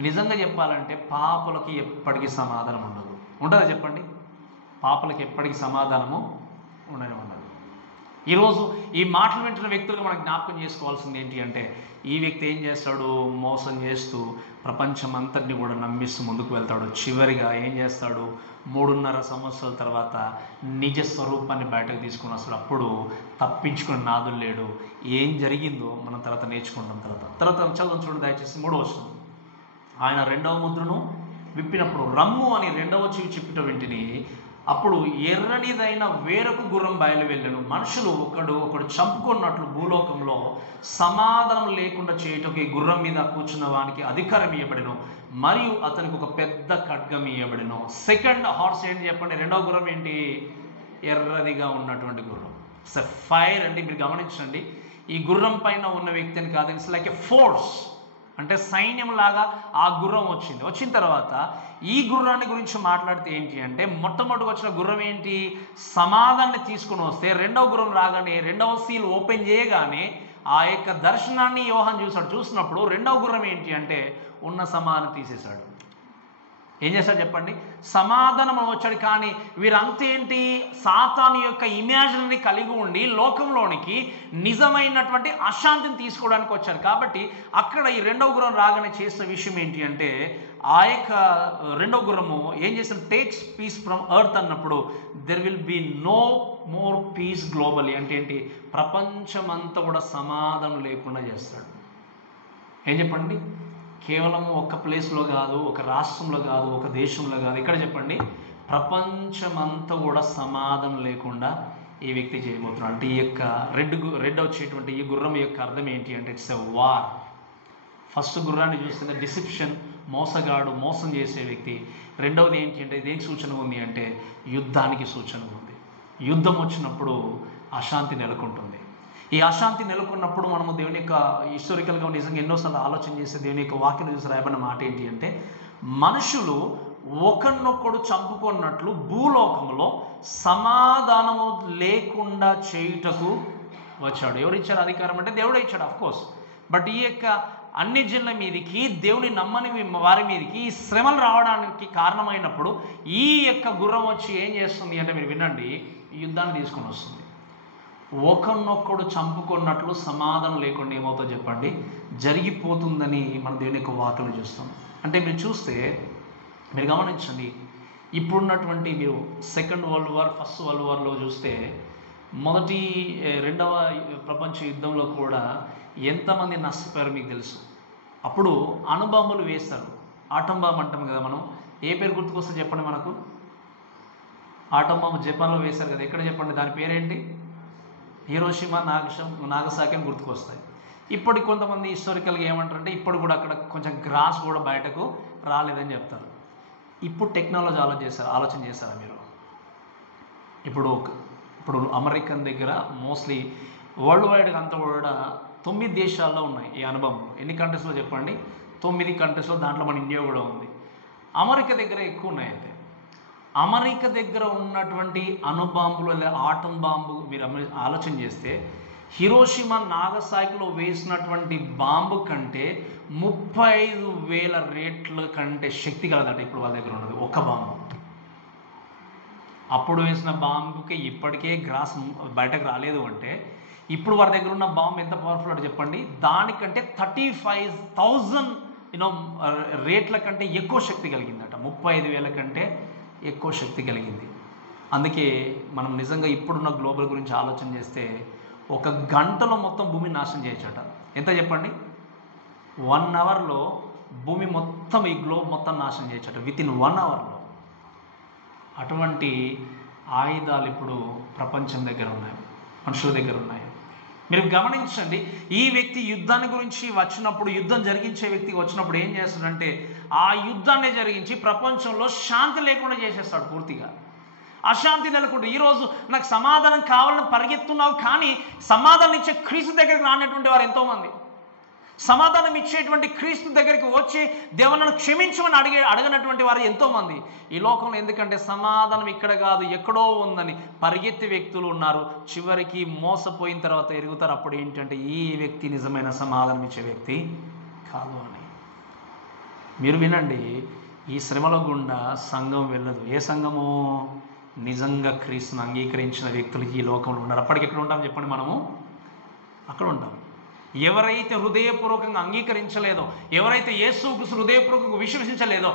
నిజంగా చెప్పాలంటే పాపులకి ఎప్పటికీ సమాధానం ఉండదు. ఉంటుందా చెప్పండి? పాపులకి ఎప్పటికీ సమాధానము ఉండనే ఉండదు. ఈరోజు ఈ మాటలు వింటున్న వ్యక్తులుగా మనకు జ్ఞాపకం చేసుకోవాల్సింది ఏంటి అంటే, ఈ వ్యక్తి ఏం చేస్తాడు? మోసం చేస్తూ ప్రపంచం అంతటిని కూడా నమ్మిస్తూ ముందుకు వెళ్తాడు. చివరిగా ఏం చేస్తాడు? 3.5 సంవత్సరాల తర్వాత నిజ స్వరూపాన్ని బయటకు తీసుకుని వస్తాడు. అప్పుడు తప్పించుకుని నాదులు లేడు. ఏం జరిగిందో మనం తర్వాత నేర్చుకుంటాం. తర్వాత చదువు చూడండి దయచేసి 3వ వచనం. ఆయన 2వ ముద్రను విప్పినప్పుడు రమ్ము అని 2వ చెవి చిప్పుట వింటిని. అప్పుడు ఎర్రనిదైన వేరొక గుర్రం బయలు వెళ్ళను. మనుషులు ఒకడు చంపుకున్నట్లు భూలోకంలో సమాధానం లేకుండా చేయుటకు ఈ గుర్రం మీద కూర్చున్న వానికి అధికారం ఇవ్వబడెను, మరియు అతనికి ఒక పెద్ద ఖడ్గం ఇవ్వబడెను. సెకండ్ హార్స్ ఏంటి చెప్పండి? 2వ గుర్రం ఏంటి? ఎర్రదిగా ఉన్నటువంటి గుర్రం. ఫైర్ అంటే మీరు గమనించండి, ఈ గుర్రం పైన ఉన్న వ్యక్తిని కాదు, ఇట్స్ లైక్ ఎ ఫోర్స్. అంటే సైన్యం లాగా ఆ గుర్రం వచ్చిన తర్వాత ఈ గుర్రాన్ని గురించి మాట్లాడితే ఏంటి అంటే, మొట్టమొదటిగా వచ్చిన గుర్రం ఏంటి? సమాధానాన్ని తీసుకుని వస్తే 2వ గుర్రం రాగానే 2వ సీల్ ఓపెన్ చేయగానే ఆ యొక్క దర్శనాన్ని యోహాను చూసినప్పుడు 2వ గుర్రం ఏంటి అంటే ఉన్న సమాధానం తీసేశాడు. ఏం చేశాడు చెప్పండి? సమాధానం వచ్చాడు. కానీ వీరంతేంటి? సాతాను యొక్క ఇమాజినరీ కలిగి ఉండి లోకంలోనికి నిజమైనటువంటి అశాంతిని తీసుకోవడానికి వచ్చారు. కాబట్టి అక్కడ ఈ 2వ గుర్రం రాగానే చేసిన విషయం ఏంటి అంటే, ఆ యొక్క 2వ గుర్రము ఏం చేసిన? టేక్స్ పీస్ ఫ్రమ్ ఎర్త్ అన్నప్పుడు there will be no more peace globally. అంటే ఏంటి? ప్రపంచమంతా కూడా సమాధానం లేకుండా చేస్తాడు. ఏం చెప్పండి? కేవలం ఒక ప్లేస్లో కాదు, ఒక రాష్ట్రంలో కాదు, ఒక దేశంలో కాదు, ఇక్కడ చెప్పండి, ప్రపంచమంతా కూడా సమాధానం లేకుండా ఈ వ్యక్తి చేయబోతున్నాడు. అంటే ఈ యొక్క రెడ్ వచ్చేటువంటి ఈ గుర్రం యొక్క అర్థం ఏంటి అంటే, ఇట్స్ ఎ వార్. ఫస్ట్ గుర్రాన్ని చూస్తే డిసెప్షన్, మోసగాడు, మోసం చేసే వ్యక్తి. 2వది ఏంటి అంటే, దేనికి సూచన ఉంది అంటే యుద్ధానికి సూచన ఉంది. యుద్ధం వచ్చినప్పుడు అశాంతి నెలకొంటుంది. ఈ అశాంతి నెలకొన్నప్పుడు మనము దేవుని యొక్క హిస్టారికల్గా నిజంగా ఎన్నోసార్లు ఆలోచన చేసే దేవుని యొక్క వాక్యం చూసి రాయబడిన మాట ఏంటి అంటే, మనుషులు ఒకరినొకడు చంపుకున్నట్లు భూలోకంలో సమాధానము లేకుండా చేయుటకు వచ్చాడు. ఎవరిచ్చారు అధికారం అంటే? దేవుడే ఇచ్చాడు, అఫ్కోర్స్. బట్ ఈ యొక్క అన్ని జనుల మీదకి, దేవుని నమ్మని వారి మీదకి ఈ శ్రమలు రావడానికి కారణమైనప్పుడు ఈ యొక్క గుర్రం వచ్చి ఏం చేస్తుంది అంటే, మీరు వినండి, ఈ యుద్ధాన్ని తీసుకొని వస్తుంది. ఒకరినొక్కడు చంపుకున్నట్లు సమాధానం లేకుండా ఏమవుతుందో చెప్పండి? జరిగిపోతుందని మన దేవుని యొక్క వాక్యం చూస్తాం. అంటే మీరు చూస్తే, మీరు గమనించండి, ఇప్పుడున్నటువంటి మీరు second world war, first world వార్లో చూస్తే, రెండవ ప్రపంచ యుద్ధంలో కూడా ఎంతమంది నష్టపోయారో మీకు తెలుసు. అప్పుడు అణుబాంబులు వేస్తారు. ఆటం బాంబు అంటాం కదా మనం. ఏ పేరు గుర్తుకొస్తే చెప్పండి మనకు? ఆటం బాంబు జపాన్లో వేశారు కదా, ఎక్కడ చెప్పండి? దాని పేరేంటి? హీరోషిమా, నాగసాకి అని గుర్తుకొస్తాయి. ఇప్పటికి కొంతమంది హిస్టారికల్గా ఏమంటారంటే, ఇప్పుడు కూడా అక్కడ కొంచెం గ్రాస్ కూడా బయటకు రాలేదని చెప్తారు. ఇప్పుడు టెక్నాలజీ ఆలోచన చేశారా మీరు? ఇప్పుడు అమెరికన్ దగ్గర మోస్ట్లీ వరల్డ్ వైడ్గా అంతా కూడా 9 దేశాల్లో ఉన్నాయి ఈ అనుభవం. ఎన్ని కంట్రీస్లో చెప్పండి? 9 కంట్రీస్లో. దాంట్లో మన ఇండియా కూడా ఉంది. అమెరికా దగ్గర ఎక్కువ ఉన్నాయి. అయితే అమెరికా దగ్గర ఉన్నటువంటి అణుబాంబులు లేదా ఆటం బాంబు మీరు ఆలోచన చేస్తే, హిరోషిమా నాగసాకిలో వేసినటువంటి బాంబు కంటే 35,000 రేట్ల కంటే శక్తి కలదట ఇప్పుడు వాళ్ళ దగ్గర ఉన్నది ఒక బాంబు. అప్పుడు వేసిన బాంబుకి ఇప్పటికే గ్రాస్ బయటకు రాలేదు అంటే, ఇప్పుడు వారి దగ్గర ఉన్న బాంబు ఎంత పవర్ఫుల్ అంటే చెప్పండి? దానికంటే 35,000 రేట్ల కంటే ఎక్కువ శక్తి కలిగిందట. 35,000 కంటే ఎక్కువ శక్తి కలిగింది. అందుకే మనం నిజంగా ఇప్పుడున్న గ్లోబల్ గురించి ఆలోచన చేస్తే, 1 గంటలో మొత్తం భూమిని నాశనం చేయొచ్చట. ఎంత చెప్పండి? 1 అవర్లో భూమి మొత్తం, ఈ గ్లోబ్ మొత్తం నాశనం చేయొచ్చట, వితిన్ 1 అవర్లో. అటువంటి ఆయుధాలు ఇప్పుడు ప్రపంచం దగ్గర ఉన్నాయి, మనుషుల దగ్గర ఉన్నాయి. మీరు గమనించండి, ఈ వ్యక్తి యుద్ధాన్ని గురించి వచ్చినప్పుడు, యుద్ధం జరిగించే వ్యక్తికి వచ్చినప్పుడు ఏం చేస్తాడంటే, ఆ యుద్ధాన్ని జరిగించి ప్రపంచంలో శాంతి లేకుండా చేసేస్తాడు పూర్తిగా. అశాంతి నెలకొంటే, ఈరోజు నాకు సమాధానం కావాలని పరిగెత్తున్నావు, కానీ సమాధానం ఇచ్చే క్రీస్తు దగ్గరికి రానటువంటి వారు ఎంతోమంది. సమాధానం ఇచ్చేటువంటి క్రీస్తు దగ్గరికి వచ్చి దేవుని క్షమించమని అడగనటువంటి వారు ఎంతోమంది ఈ లోకంలో. ఎందుకంటే సమాధానం ఇక్కడ కాదు ఎక్కడో ఉందని పరిగెత్తే వ్యక్తులు ఉన్నారు. చివరికి మోసపోయిన తర్వాత ఎరుగుతారు. అప్పుడు ఏంటంటే ఈ వ్యక్తి నిజమైన సమాధానం ఇచ్చే వ్యక్తి కాదు అని. మీరు వినండి, ఈ శ్రమల గుండా సంఘం వెళ్ళదు. ఏ సంఘము? నిజంగా క్రీస్తుని అంగీకరించిన వ్యక్తులకి ఈ లోకంలో ఉన్నారు. అప్పటికి ఎక్కడ ఉంటాం చెప్పండి? మనము అక్కడ ఉంటాం. ఎవరైతే హృదయపూర్వకంగా అంగీకరించలేదో, ఎవరైతే యేసుక్రీస్తు హృదయపూర్వకంగా విశ్వసించలేదో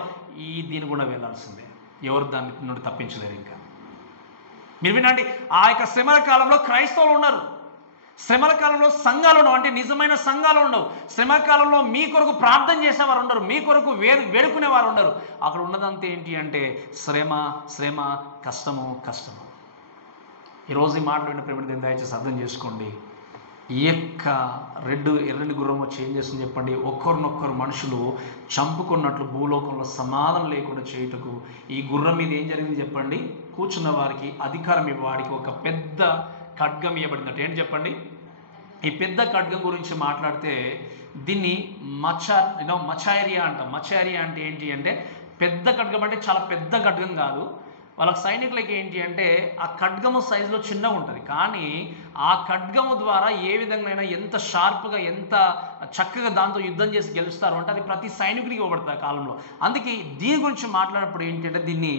దీని కూడా వెళ్ళాల్సిందే. ఎవరు దాని నుండి తప్పించలేరు. ఇంకా మీరు వినండి, ఆ యొక్క శ్రమల కాలంలో క్రైస్తవులు ఉన్నారు. శ్రమల కాలంలో సంఘాలు ఉండవు, అంటే నిజమైన సంఘాలు ఉండవు. శ్రమల కాలంలో మీ కొరకు ప్రార్థన చేసేవారు ఉండరు, మీ కొరకు వేడుకునేవారు ఉండరు. అక్కడ ఉన్నదంతా ఏంటి అంటే శ్రమ, శ్రమ, కష్టము, కష్టము. ఈరోజు ఈ మాటలు విన్న ప్రేమ దయచేసి అర్థం చేసుకోండి. ఈ యొక్క ఎర్రని గుర్రం వచ్చి ఏం చేస్తుంది చెప్పండి? ఒక్కరినొక్కరు మనుషులు చంపుకున్నట్లు భూలోకంలో సమాధానం లేకుండా చేయుటకు ఈ గుర్రం మీద ఏం జరిగింది చెప్పండి? కూర్చున్న వారికి అధికారం ఇవ్వడానికి ఒక పెద్ద ఖడ్గం ఇవ్వబడిందట. ఏంటి చెప్పండి? ఈ పెద్ద ఖడ్గం గురించి మాట్లాడితే దీన్ని మచారియా అంటాం. మచారియా అంటే ఏంటి అంటే పెద్ద ఖడ్గం. అంటే చాలా పెద్ద ఖడ్గం కాదు. వాళ్ళకి సైనికులకి ఏంటి అంటే ఆ ఖడ్గము సైజులో చిన్నగా ఉంటుంది, కానీ ఆ ఖడ్గము ద్వారా ఏ విధంగా ఎంత షార్ప్గా ఎంత చక్కగా దాంతో యుద్ధం చేసి గెలుస్తారు అంటే అది ప్రతి సైనికుడికి ఇవ్వబడుతుంది ఆ కాలంలో. అందుకే దీని గురించి మాట్లాడినప్పుడు ఏంటి అంటే దీన్ని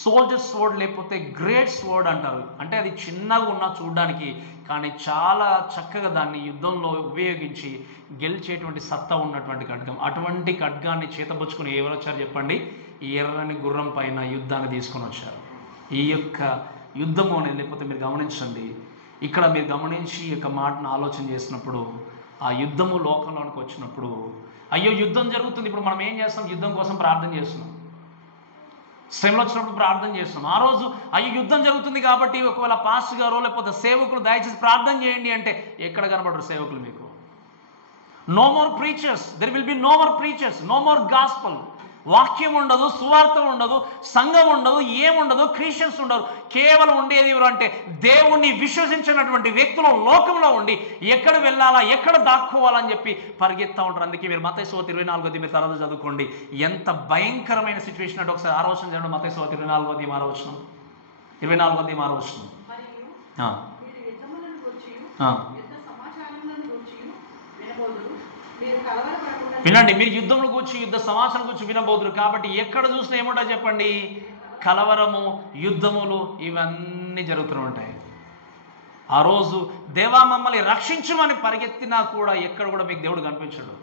సోల్జర్ స్వర్డ్ లేకపోతే గ్రేట్ స్వర్డ్ అంటారు. అంటే అది చిన్నగా ఉన్నా చూడడానికి, కానీ చాలా చక్కగా దాన్ని యుద్ధంలో ఉపయోగించి గెలిచేటువంటి సత్తా ఉన్నటువంటి ఖడ్గం. అటువంటి ఖడ్గాన్ని చేతబుచ్చుకుని ఎవరు వచ్చారు చెప్పండి? ఈ ఎర్రని గుర్రం పైన యుద్ధాన్ని తీసుకొని వచ్చారు. ఈ యొక్క యుద్ధము అనేది, లేకపోతే మీరు గమనించండి, ఇక్కడ మీరు గమనించి ఈ యొక్క మాటను ఆలోచన చేసినప్పుడు ఆ యుద్ధము లోకంలోనికి వచ్చినప్పుడు, అయ్యో యుద్ధం జరుగుతుంది, ఇప్పుడు మనం ఏం చేస్తాం? యుద్ధం కోసం ప్రార్థన చేస్తున్నాం. శ్రమలు వచ్చినప్పుడు ప్రార్థన చేస్తున్నాం. ఆ రోజు అయ్యో యుద్ధం జరుగుతుంది కాబట్టి ఒకవేళ పాస్టర్ గారో లేకపోతే సేవకులు దయచేసి ప్రార్థన చేయండి అంటే ఎక్కడ కనబడరు సేవకులు మీకు? No more preachers, there will be no more preachers, no more gospel. వాక్యం ఉండదు, సువార్త ఉండదు, సంఘం ఉండదు, ఏముండదు, క్రిస్టియన్స్ ఉండరు. కేవలం ఉండేది ఎవరు అంటే దేవుణ్ణి విశ్వసించినటువంటి వ్యక్తులు లోకంలో ఉండి ఎక్కడ వెళ్ళాలా, ఎక్కడ దాక్కోవాలని చెప్పి పరిగెత్తా ఉంటారు. అందుకే మీరు మత్తయి సువార్త 24వ మీరు తర్వాత చదువుకోండి. ఎంత భయంకరమైన సిచ్యువేషన్ అంటే ఒకసారి ఆలోచన చేయండి. మత్తయి సువార్త 24వ అధ్యాయం 6వ వచనం, 24వ అధ్యాయం 6వ వచనం. వినండి, మీరు యుద్ధంలో కూర్చి యుద్ధ సమాచారం కూర్చి వినబోదురు. కాబట్టి ఎక్కడ చూసినా ఏముంటా చెప్పండి? కలవరము, యుద్ధములు, ఇవన్నీ జరుగుతూ ఉంటాయి. ఆ రోజు దేవా మమ్మల్ని రక్షించమని పరిగెత్తినా కూడా ఎక్కడ కూడా మీకు దేవుడు కనిపించడు.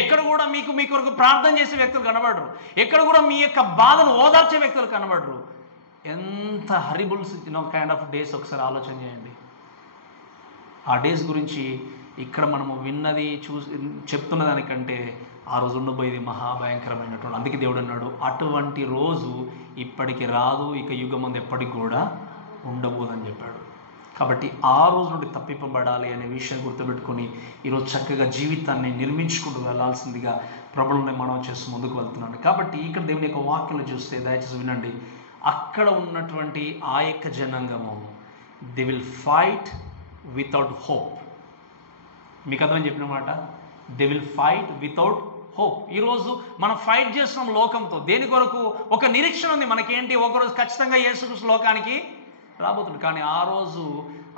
ఎక్కడ కూడా మీ కొరకు ప్రార్థన చేసే వ్యక్తులు కనబడరు. ఎక్కడ కూడా మీ యొక్క బాధను ఓదార్చే వ్యక్తులు కనబడరు. ఎంత హరిబుల్స్ కైండ్ ఆఫ్ డేస్ ఒకసారి ఆలోచన చేయండి. ఆ డేస్ గురించి ఇక్కడ మనము విన్నది చెప్తున్న దానికంటే ఆ రోజు ఉండబోయేది మహాభయంకరమైనటువంటి. అందుకే దేవుడు అన్నాడు అటువంటి రోజు ఇప్పటికి రాదు, ఇక యుగం ముందు ఎప్పటికి కూడా ఉండబోదని చెప్పాడు. కాబట్టి ఆ రోజు నుండి తప్పింపబడాలి అనే విషయం గుర్తుపెట్టుకొని ఈరోజు చక్కగా జీవితాన్ని నిర్మించుకుంటూ వెళ్ళాల్సిందిగా ప్రభువుని మనం చేస్తూ ముందుకు వెళ్తున్నాను. కాబట్టి ఇక్కడ దేవుని యొక్క వాక్యంలో చూస్తే దయచేసి వినండి, అక్కడ ఉన్నటువంటి ఆ యొక్క జనాంగము they will fight without hope. మీకు అర్థమని చెప్పిన మాట, they will fight without hope. ఈరోజు మనం ఫైట్ చేస్తున్నాం లోకంతో. దేని కొరకు? ఒక నిరీక్షణ ఉంది మనకేంటి? ఒకరోజు ఖచ్చితంగా యేసుక్రీస్తు లోకానికి రాబోతుంది. కానీ ఆ రోజు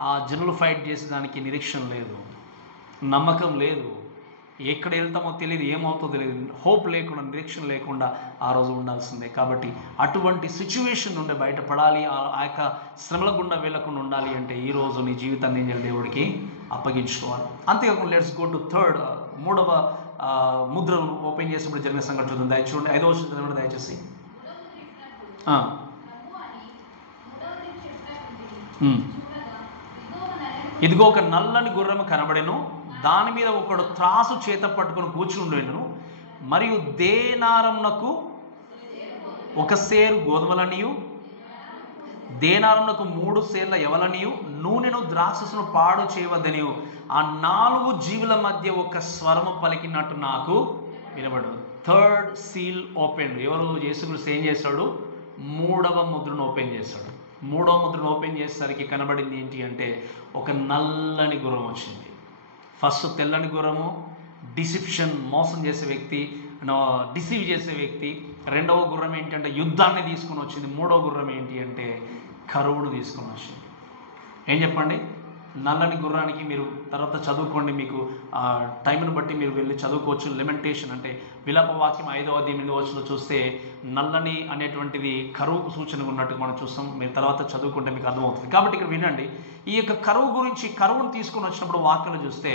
ఆ జనులు ఫైట్ చేసేదానికి నిరీక్షణ లేదు, నమ్మకం లేదు, ఎక్కడ వెళ్తామో తెలియదు, ఏమవుతుందో తెలియదు, హోప్ లేకుండా, నిరీక్షణ లేకుండా ఆ రోజు ఉండాల్సిందే. కాబట్టి అటువంటి సిచ్యువేషన్ నుండి బయటపడాలి, ఆ యొక్క శ్రమల గుండా వెళ్ళకుండా ఉండాలి అంటే ఈరోజు నీ జీవితాన్ని ఏం చేయాలి? దేవుడికి అప్పగించుకోవాలి. అంతేకాకుండా లెట్స్ గో టు థర్డ్, మూడవ ముద్రను ఓపెన్ చేసినప్పుడు జరిగిన సంఘటన చూద్దాం. చూడండి 5వ వచనం దయచేసి. ఇదిగో ఒక నల్లని గుర్రము కనబడెను, దాని మీద ఒకడు త్రాసు చేత పట్టుకొని కూర్చుండెను, మరియు దేనారమునకు ఒక సేరు గోధుమలనియు దేనారమునకు 3 సేర్ల ఎవలనియు నూనెను ద్రాక్షసును పాడు చేయవద్దనియు ఆ 4 జీవుల మధ్య ఒక స్వరము పలికినట్టు నాకు వినబడు. Third seal open. ఎవరు? యేసుక్రీస్తు ఏం చేశాడు? 3వ ముద్రను ఓపెన్ చేశాడు. 3వ ముద్రను ఓపెన్ చేసేసరికి కనబడింది ఏంటి అంటే ఒక నల్లని గుర్రం వచ్చింది. ఫస్ట్ తెల్లని గుర్రము, డిసిప్షన్, మోసం చేసే వ్యక్తి, డిసీవ్ చేసే వ్యక్తి. రెండవ గుర్రం ఏంటంటే యుద్ధాన్ని తీసుకుని వచ్చింది. మూడవ గుర్రం ఏంటి అంటే కరువును తీసుకుని వచ్చింది. ఏం చెప్పండి? నల్లని గుర్రానికి మీరు తర్వాత చదువుకోండి, మీకు టైంను బట్టి మీరు వెళ్ళి చదువుకోవచ్చు. లెమెంటేషన్ అంటే విలాప వాక్యం 5వ అధ్యాయం 8వ వచనంలో చూస్తే నల్లని అనేటువంటిది కరువుకు సూచనగా ఉన్నట్టుగా మనం చూస్తాం. మీరు తర్వాత చదువుకుంటే మీకు అర్థమవుతుంది. కాబట్టి ఇక్కడ వినండి, ఈ యొక్క కరువు గురించి, కరువును తీసుకుని వచ్చినప్పుడు వాక్యాలు చూస్తే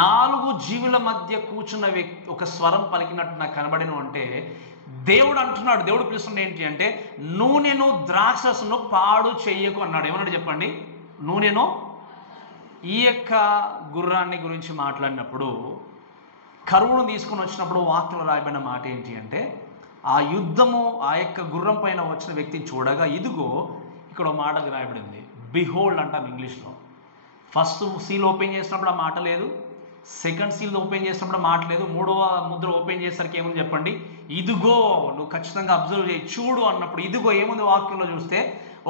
4 జీవుల మధ్య కూర్చున్న వ్యక్తి ఒక స్వరం పలికినట్టు నాకు కనబడిన అంటే దేవుడు అంటున్నాడు, దేవుడు పిలుస్తుంది ఏంటి అంటే నూనెను ద్రాక్షరసను పాడు చెయ్యకు అన్నాడు. ఏమన్నాడు చెప్పండి? నూనెను. ఈ యొక్క గుర్రాన్ని గురించి మాట్లాడినప్పుడు, కరువును తీసుకుని వచ్చినప్పుడు వాక్యంలో రాయబడిన మాట ఏంటి అంటే ఆ యుద్ధము ఆ యొక్క గుర్రం పైన వచ్చిన వ్యక్తిని చూడగా ఇదిగో, ఇక్కడ మాటకు రాయబడింది బిహోల్డ్ అంటాం ఇంగ్లీష్లో. ఫస్ట్ సీల్ ఓపెన్ చేసినప్పుడు ఆ మాట లేదు, సెకండ్ సీల్ ఓపెన్ చేసినప్పుడు మాట లేదు, మూడవ ముద్ర ఓపెన్ చేసరికి ఏముంది చెప్పండి? ఇదిగో. నువ్వు ఖచ్చితంగా అబ్జర్వ్ చేయి, చూడు అన్నప్పుడు ఇదిగో ఏముంది వాక్యంలో చూస్తే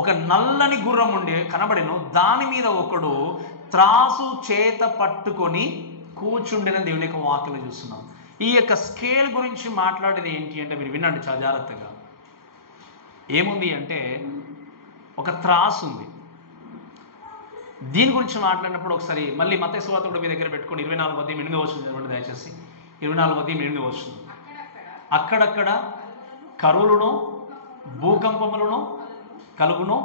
ఒక నల్లని గుర్రం ఉండి కనబడిను, దాని మీద ఒకడు త్రాసు చేత పట్టుకొని కూర్చుండిన దేవుని యొక్క వాక్యం చూస్తున్నాం. ఈ యొక్క స్కేల్ గురించి మాట్లాడేది ఏంటి అంటే మీరు వినండి చాలా జాగ్రత్తగా. ఏముంది అంటే ఒక త్రాసు ఉంది. దీని గురించి మాట్లాడినప్పుడు ఒకసారి మళ్ళీ మత్తయి సువార్త కూడా మీ దగ్గర పెట్టుకోండి. 24వ అధ్యాయం 8వ వచనం చదవండి దయచేసి. 24వ అధ్యాయం 8వ వచనం. అక్కడక్కడ కరువులను భూకంపములను కలుగును,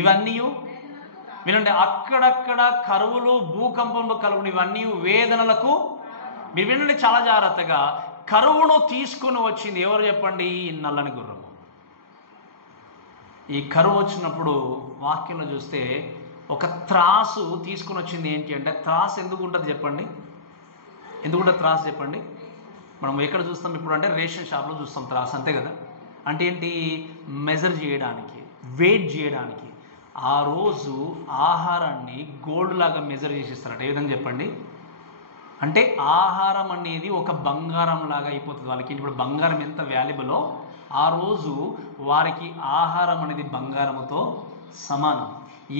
ఇవన్నీ వినండి. అక్కడక్కడ కరువులు భూకంపములు కలుగును, ఇవన్నీ వేదనలకు. మీరు వినండి చాలా జాగ్రత్తగా. కరువును తీసుకుని వచ్చింది ఎవరు చెప్పండి? ఈ నల్లని గుర్రము. ఈ కరువు వచ్చినప్పుడు వాక్యంలో చూస్తే ఒక త్రాసు తీసుకుని వచ్చింది. ఏంటి అంటే త్రాసు ఎందుకు ఉంటుంది చెప్పండి? ఎందుకుంటుంది త్రాసు చెప్పండి? మనం ఎక్కడ చూస్తాం ఇప్పుడు అంటే రేషన్ షాప్లో చూస్తాం త్రాసు, అంతే కదా. అంటే ఏంటి? మెజర్ చేయడానికి, వెయిట్ చేయడానికి. ఆ రోజు ఆహారాన్ని గోల్డ్ లాగా మెజర్ చేసిస్తారట. ఏ విధంగా చెప్పండి? అంటే ఆహారం అనేది ఒక బంగారం లాగా అయిపోతుంది వాళ్ళకి. ఇప్పుడు బంగారం ఎంత వాల్యుబులో ఆ రోజు వారికి ఆహారం అనేది బంగారంతో సమానం.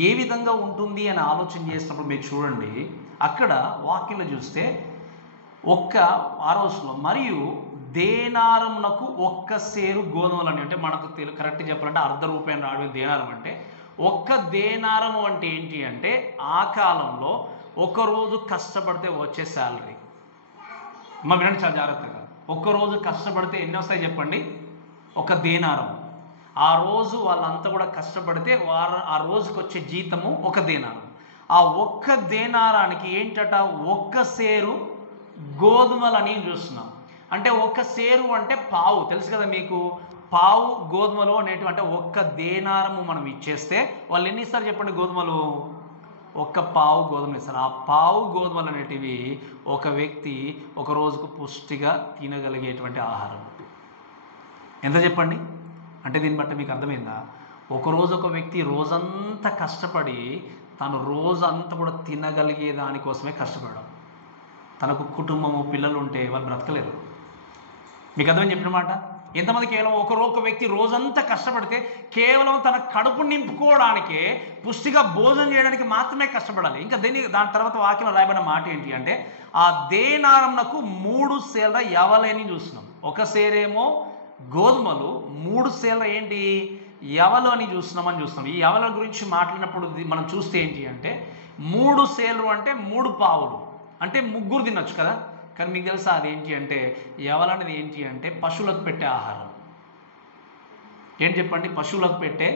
ఏ విధంగా ఉంటుంది అని ఆలోచన చేసినప్పుడు మీరు చూడండి, అక్కడ వాక్యంలో చూస్తే ఆ రోజులో మరియు దేనారమునకు 1 సేరు గోధుమలని, అంటే మనకు కరెక్ట్ చెప్పాలంటే ₹1 రావడం దేనారం అంటే 1 దేనారము అంటే ఏంటి అంటే ఆ కాలంలో ఒకరోజు కష్టపడితే వచ్చే శాలరీ. మా వినండి చాలా జాగ్రత్తగా. ఒక్కరోజు కష్టపడితే ఎన్ని వస్తాయి చెప్పండి? 1 దేనారం. ఆ రోజు వాళ్ళంతా కూడా కష్టపడితే ఆ రోజుకి వచ్చే జీతము 1 దేనారం. ఆ 1 దేనారానికి ఏంటట? 1 సేరు గోధుమలని చూస్తున్నాం. అంటే 1 సేరు అంటే పావు, తెలుసు కదా మీకు. పావు గోధుమలు అనేటువంటి 1 దేనారము మనం ఇచ్చేస్తే వాళ్ళు ఎన్ని ఇస్తారు చెప్పండి? గోధుమలు 1 పావు గోధుమలు ఇస్తారు. ఆ పావు గోధుమలు అనేటివి ఒక వ్యక్తి ఒక రోజుకు పుష్టిగా తినగలిగేటువంటి ఆహారం. ఎంత చెప్పండి? అంటే దీన్ని బట్టి మీకు అర్థమైందా? ఒకరోజు ఒక వ్యక్తి రోజంతా కష్టపడి తను రోజంతా కూడా తినగలిగే దానికోసమే కష్టపడడం. తనకు కుటుంబము పిల్లలు ఉంటే వాళ్ళు బ్రతకలేరు. మీకు అర్థమని చెప్పిన మాట. ఎంతమంది కేవలం ఒక వ్యక్తి రోజంతా కష్టపడితే కేవలం తన కడుపు నింపుకోవడానికే, పుష్టిగా భోజనం చేయడానికి మాత్రమే కష్టపడాలి. ఇంకా దాని తర్వాత వాక్యంలో రాయబడిన మాట ఏంటి అంటే ఆ దేనారంనకు 3 సేర్ల యవలని చూస్తున్నాం. 1 సేరేమో గోధుమలు, 3 సేర్ల ఏంటి? యవలు అని చూస్తున్నాం. ఈ యవల గురించి మాట్లాడినప్పుడు మనం చూస్తే ఏంటి అంటే 3 సేర్లు అంటే 3 పావులు, అంటే 3 తినొచ్చు కదా. కానీ మీకు తెలుసా అదేంటి అంటే యవల అనేది ఏంటి అంటే పశువులకు పెట్టే ఆహారం. ఏంటి చెప్పండి? పశువులకు పెట్టే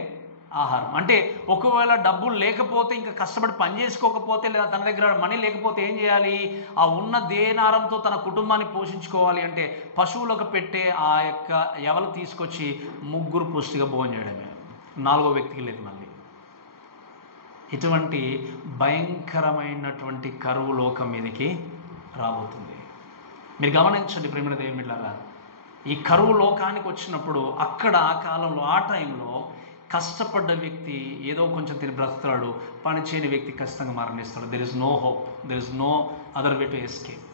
ఆహారం. అంటే ఒకవేళ డబ్బులు లేకపోతే, ఇంకా కష్టపడి పని చేసుకోకపోతే, లేదా తన దగ్గర మనీ లేకపోతే ఏం చేయాలి? ఆ ఉన్న దేనారంతో తన కుటుంబాన్ని పోషించుకోవాలి అంటే పశువులకు పెట్టే ఆ యొక్క యవలు తీసుకొచ్చి 3 పుష్టిగా భోజనం చేయడమే. 4వ వ్యక్తికి లేదు మళ్ళీ. ఇటువంటి భయంకరమైనటువంటి కరువు లోకం మీదకి రాబోతుంది. మీరు గమనించండి ప్రేమైన దేవుని బిడ్డలారా. ఈ కరువు లోకానికి వచ్చినప్పుడు అక్కడ ఆ కాలంలో ఆ టైంలో కష్టపడ్డ వ్యక్తి ఏదో కొంచెం తిని బ్రతుకుతాడు, పని చేయని వ్యక్తి ఖచ్చితంగా మరణిస్తాడు. There is no hope, there is no other way to escape.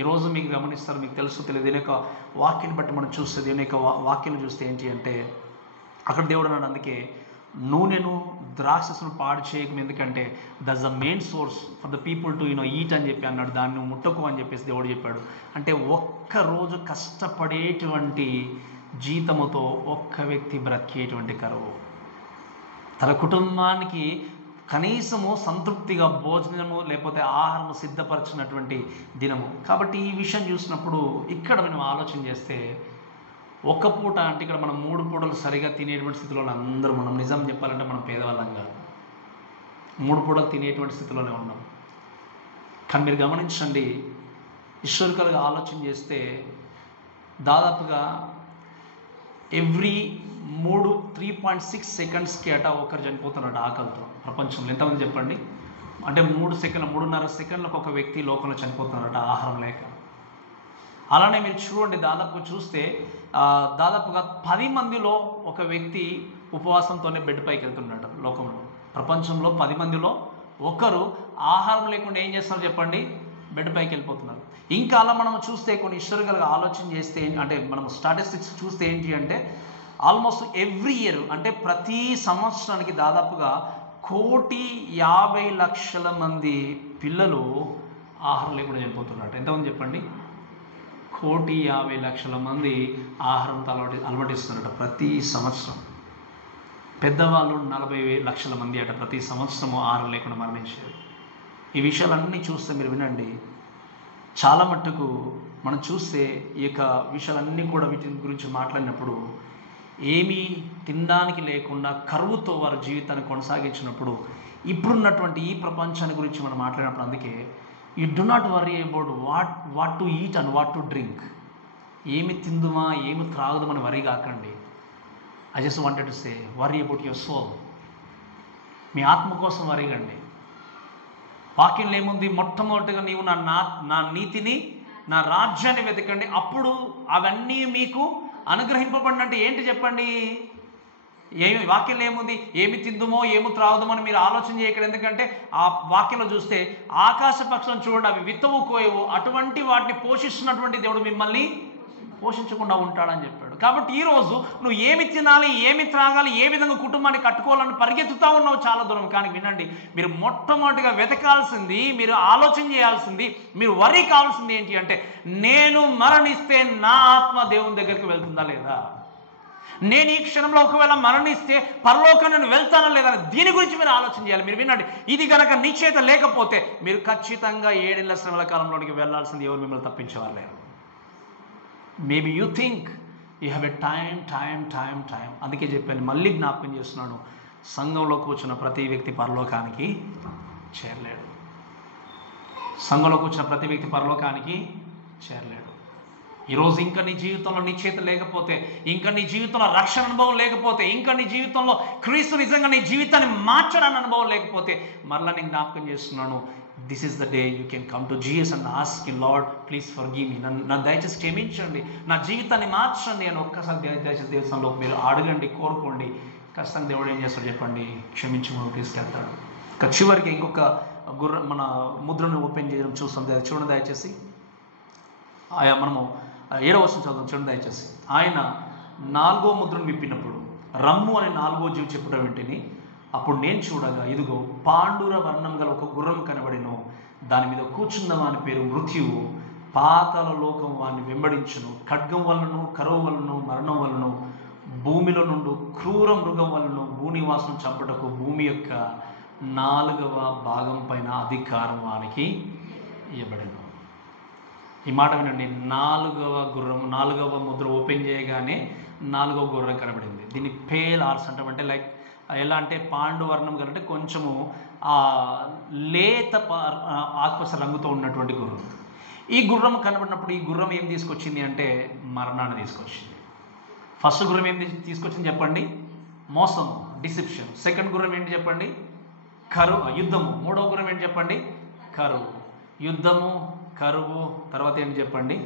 ఈరోజు మీకు గమనిస్తారు, మీకు తెలుసు తెలియదు, దీని యొక్క వాక్యాన్ని బట్టి మనం చూస్తే, దీని యొక్క వాక్యాన్ని చూస్తే ఏంటి అంటే అక్కడ దేవుడు అన్నాడు, అందుకే నూనెను ద్రాక్షను పాడు చేయకం, ఎందుకంటే that's the main source for the people to eat అని చెప్పి అన్నాడు. దాన్ని ముట్టకు అని చెప్పేసి దేవుడు చెప్పాడు. అంటే ఒక్కరోజు కష్టపడేటువంటి జీతముతో ఒక్క వ్యక్తి బ్రతికేటువంటి కరువు, తన కుటుంబానికి కనీసము సంతృప్తిగా భోజనము లేకపోతే ఆహారము సిద్ధపరచినటువంటి దినము. కాబట్టి ఈ విషయం చూసినప్పుడు ఇక్కడ మనం ఆలోచన చేస్తే, ఒక్క పూట అంటే ఇక్కడ మనం 3 పూటలు సరిగా తినేటువంటి స్థితిలో అందరూ మనం, నిజం చెప్పాలంటే మనం పేదవాళ్ళం కాదు, 3 పూటలు తినేటువంటి స్థితిలోనే ఉన్నాం. కానీ మీరు గమనించండి, హిస్టారికల్గా ఆలోచన చేస్తే దాదాపుగా ఎవ్రీ 3.6 సెకండ్స్కి అట ఒకరు చనిపోతున్నాడు ఆకలితో ప్రపంచంలో. ఎంతమంది చెప్పండి? అంటే 3.5 సెకండ్లకు ఒక వ్యక్తి లోకంలో చనిపోతున్నారట ఆహారం లేక. అలానే మీరు చూడండి, దాదాపుగా చూస్తే దాదాపుగా 10 మందిలో ఒక వ్యక్తి ఉపవాసంతోనే బెడ్ పైకి వెళ్తున్నాడు లోకంలో. ప్రపంచంలో 10 మందిలో ఒకరు ఆహారం లేకుండా ఏం చేస్తున్నారు చెప్పండి? బెడ్ పైకి వెళ్ళిపోతున్నారు. ఇంకా అలా మనం చూస్తే కొన్ని హిస్టారికల్గా ఆలోచన చేస్తే, అంటే మనం స్టాటిస్టిక్స్ చూస్తే ఏంటి అంటే, ఆల్మోస్ట్ ఎవ్రీ ఇయర్ అంటే ప్రతి సంవత్సరానికి దాదాపుగా 1,50,00,000 మంది పిల్లలు ఆహారం లేకుండా చనిపోతున్నారు. ఎంతమంది చెప్పండి? 1,50,00,000 మంది ఆహారంతో అలవాటిస్తున్నారట ప్రతి సంవత్సరం. పెద్దవాళ్ళు 40,00,000 మంది అట ప్రతి సంవత్సరము ఆహారం లేకుండా మరణించారు. ఈ విషయాలన్నీ చూస్తే మీరు వినండి, చాలా మట్టుకు మనం చూస్తే ఈ యొక్క విషయాలన్నీ కూడా వీటి గురించి మాట్లాడినప్పుడు, ఏమీ తినడానికి లేకుండా కరువుతో వారి జీవితాన్ని కొనసాగించినప్పుడు, ఇప్పుడున్నటువంటి ఈ ప్రపంచాన్ని గురించి మనం మాట్లాడినప్పుడు, అందుకే you do not worry about what to eat and what to drink. ఏమి తిందుమా ఏమి త్రాగుదామని వరీ కాకండి. I just wanted to say, worry about your soul. మీ ఆత్మ కోసం వరీగండి. వాక్యంలో ఏముంది? మొట్టమొదటిగా నీవు నా నీతిని నా రాజ్యాన్ని వెతకండి, అప్పుడు అవన్నీ మీకు అనుగ్రహింపబడినట్టు. ఏంటి చెప్పండి? వాక్యంలో ఏముంది? ఏమి తిందుమో ఏమి త్రాగుదామో అని మీరు ఆలోచన చేయకండి. ఎందుకంటే ఆ వాక్యంలో చూస్తే ఆకాశ పక్షులను చూడండి, అవి విత్తవు కోయవు, అటువంటి వాటిని పోషిస్తున్నటువంటి దేవుడు మిమ్మల్ని పోషించకుండా ఉంటాడని చెప్పాడు. కాబట్టి ఈరోజు నువ్వు ఏమి తినాలి, ఏమి త్రాగాలి, ఏ విధంగా కుటుంబాన్ని కట్టుకోవాలని పరిగెత్తుతూ ఉన్నావు చాలా దూరం. కానీ వినండి, మీరు మొట్టమొదటిగా వెతకాల్సింది, మీరు ఆలోచన చేయాల్సింది, మీరు వరీ కావాల్సింది ఏంటి అంటే, నేను మరణిస్తే నా ఆత్మ దేవుని దగ్గరికి వెళ్తుందా లేదా? నేను ఈ క్షణంలో ఒకవేళ మరణిస్తే పరలోకం నేను వెళ్తానా లేదా? దీని గురించి మీరు ఆలోచన చేయాలి. మీరు వినండి, ఇది కనుక నిశ్చయిత లేకపోతే మీరు ఖచ్చితంగా 7 ఏళ్ల శ్రమల కాలంలోనికి వెళ్ళాల్సింది, ఎవరు మిమ్మల్ని తప్పించేవారు లేరు. Maybe you think you have a time. అందుకే చెప్పాను, మళ్ళీ జ్ఞాపకం చేస్తున్నాను, సంఘంలో కూర్చున్న ప్రతి వ్యక్తి పరలోకానికి చేరలేడు. సంఘంలో కూర్చున్న ప్రతి వ్యక్తి పరలోకానికి చేరలేడు. ఈరోజు ఇంకా నీ జీవితంలో నిశ్చయిత లేకపోతే, ఇంకా నీ జీవితంలో రక్షణ అనుభవం లేకపోతే, ఇంకా నీ జీవితంలో క్రీస్తు నిజంగా నీ జీవితాన్ని మార్చడానికి అనుభవం లేకపోతే, మరలా నేను జ్ఞాపకం చేస్తున్నాను, this is the day you can come to Jesus and ask him, lord please forgive me, నా దయచేసి క్షమించండి, నా జీవితాన్ని మార్చండి అని ఒక్కసారి దయచేసి దేవస్థానంలో మీరు అడగండి, కోరుకోండి. ఖచ్చితంగా దేవుడు ఏం చేస్తాడు చెప్పండి? క్షమించి మనం తీసుకెళ్తాడు. ఇక చివరికి ఇంకొక మన ముద్రను ఓపెన్ చేయడం చూస్తాం. చూడండి దయచేసి, మనము 7వ వచనం చదువుతాం. చూడండి దయచేసి. ఆయన 4వ ముద్రను విప్పినప్పుడు రమ్ము అని 4వ జీవి చెప్పడం వెంటనే, అప్పుడు నేను చూడగా ఇదిగో పాండుర వర్ణం గల ఒక గుర్రం కనబడెను, దాని మీద కూర్చున్న వాని పేరు మృత్యువు, పాతాళ లోకం వాడిని వెంబడించును, ఖడ్గం వలనను కరువు వలన మరణం వలన భూమిలో నుండి క్రూర మృగం వలన భూనివాసం చంపటకు భూమి యొక్క 4వ భాగం పైన అధికారం వానికి ఇవ్వబడెను. ఈ మాట వినండి, 4వ ముద్ర ఓపెన్ చేయగానే 4వ గుర్రం కనబడింది. దీన్ని పేల్ ఆర్స్ అంటాం. అంటే లైక్ ఎలా అంటే పాండువర్ణం కంటే కొంచెము లేత ఆకుపచ్చ రంగుతో ఉన్నటువంటి గుర్రం. ఈ గుర్రం కనబడినప్పుడు ఈ గుర్రం ఏం తీసుకొచ్చింది అంటే మరణాన్ని తీసుకొచ్చింది. ఫస్ట్ గుర్రం ఏం తీసుకొచ్చింది చెప్పండి? మోసము, డిసెప్షన్. సెకండ్ గుర్రం ఏంటి చెప్పండి? యుద్ధము. 3వ గుర్రం ఏంటి చెప్పండి? కరువు. యుద్ధము, కరువు, తర్వాత ఏంటి చెప్పండి?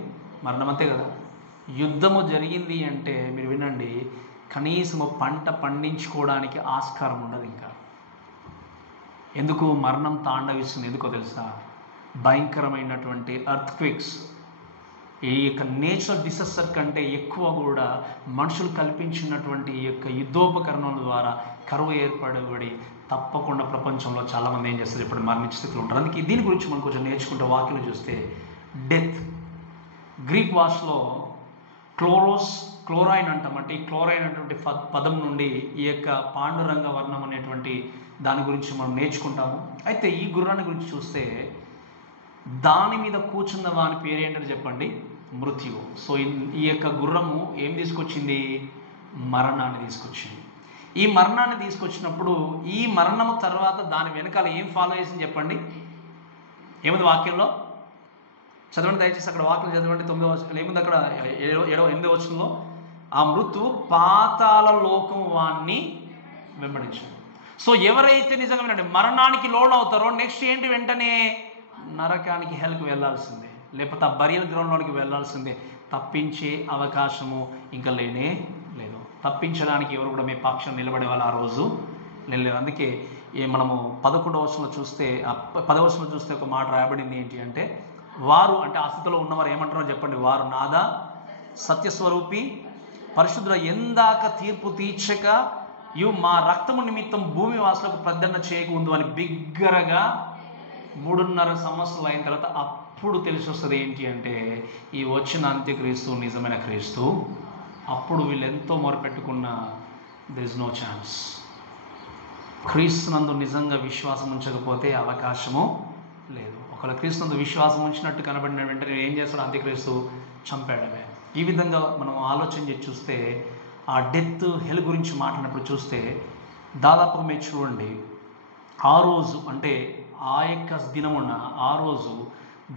మరణం. అంతే కదా. యుద్ధము జరిగింది అంటే మీరు వినండి, కనీసము పంట పండించుకోవడానికి ఆస్కారం ఉండదు. ఇంకా ఎందుకు మరణం తాండవిస్తుంది? ఎందుకో తెలుసా? భయంకరమైనటువంటి ఎర్త్క్వేక్స్, ఈ యొక్క నేచురల్ డిసాస్టర్ కంటే ఎక్కువ కూడా మనుషులు కల్పించినటువంటి ఈ యొక్క యుద్ధోపకరణాల ద్వారా కరువు ఏర్పడబడి తప్పకుండా ప్రపంచంలో చాలామంది ఏం చేస్తారు, ఇప్పుడు మరణించే స్థితిలో ఉంటారు. అందుకే దీని గురించి మనం కొంచెం నేర్చుకుంటే వాక్యం చూస్తే డెత్ గ్రీక్ భాషలో క్లోరైన్ అంటాం. అంటే ఈ క్లోరైన్ అనేటువంటి పదం నుండి ఈ యొక్క పాండురంగ వర్ణం అనేటువంటి దాని గురించి మనం నేర్చుకుంటాము. అయితే ఈ గుర్రాన్ని గురించి చూస్తే దాని మీద కూర్చున్న వాని పేరు ఏంటంటే చెప్పండి, మృత్యువు. సో ఈ యొక్క గుర్రము ఏం తీసుకొచ్చింది, మరణాన్ని తీసుకొచ్చింది. ఈ మరణాన్ని తీసుకొచ్చినప్పుడు ఈ మరణము తర్వాత దాని వెనకాల ఏం ఫాలో చేసింది చెప్పండి, ఏముంది వాక్యంలో చదవండి దయచేసి. అక్కడ వాక్యం చదవండి 9వ వచనం ఏముంది, అక్కడ 8వ వచనంలో ఆ మృత్యు పాతాళ లోకం వాణ్ణి వెంబడించాడు. సో ఎవరైతే నిజంగా మరణానికి లోన్ అవుతారో నెక్స్ట్ ఏంటి, వెంటనే నరకానికి హెల్కి వెళ్ళాల్సిందే, లేకపోతే ఆ బరియల్ గ్రౌండ్లోనికి వెళ్ళాల్సిందే. తప్పించే అవకాశము ఇంకా లేనే లేదు. తప్పించడానికి ఎవరు కూడా మీ పక్షం నిలబడే వాళ్ళు ఆ రోజు లేదు. అందుకే మనము 11వ వచనంలో చూస్తే 10వ వచనంలో చూస్తే ఒక మాట రాయబడింది ఏంటి అంటే, వారు అంటే ఆ స్థితిలో ఉన్నవారు ఏమంటారో చెప్పండి, వారు నాదా సత్యస్వరూపి పరిశుద్ధుల ఎందాక తీర్పు తీర్చక మా రక్తము నిమిత్తం భూమి వాసులకు ప్రద్దన్న చేయకుందు అని బిగ్గరగా 3.5 సంవత్సరాలు అయిన తర్వాత అప్పుడు తెలిసి వస్తుంది ఏంటి అంటే, ఈ వచ్చిన అంత్యక్రీస్తు నిజమైన క్రీస్తు. అప్పుడు వీళ్ళు ఎంతో మొరపెట్టుకున్న దెర్ ఇస్ నో ఛాన్స్. క్రీస్తునందు నిజంగా విశ్వాసం ఉంచకపోతే అవకాశము లేదు. ఒకవేళ క్రీస్తునందు విశ్వాసం ఉంచినట్టు కనబడిన వెంటనే ఏం చేస్తాడు, అంత్యక్రీస్తు చంపాడమే. ఈ విధంగా మనం ఆలోచన చేసి చూస్తే ఆ డెత్ హెల్ గురించి మాట్లాడినప్పుడు చూస్తే దాదాపుగా మీరు చూడండి, ఆ రోజు అంటే ఆ యొక్క దినమున ఆ రోజు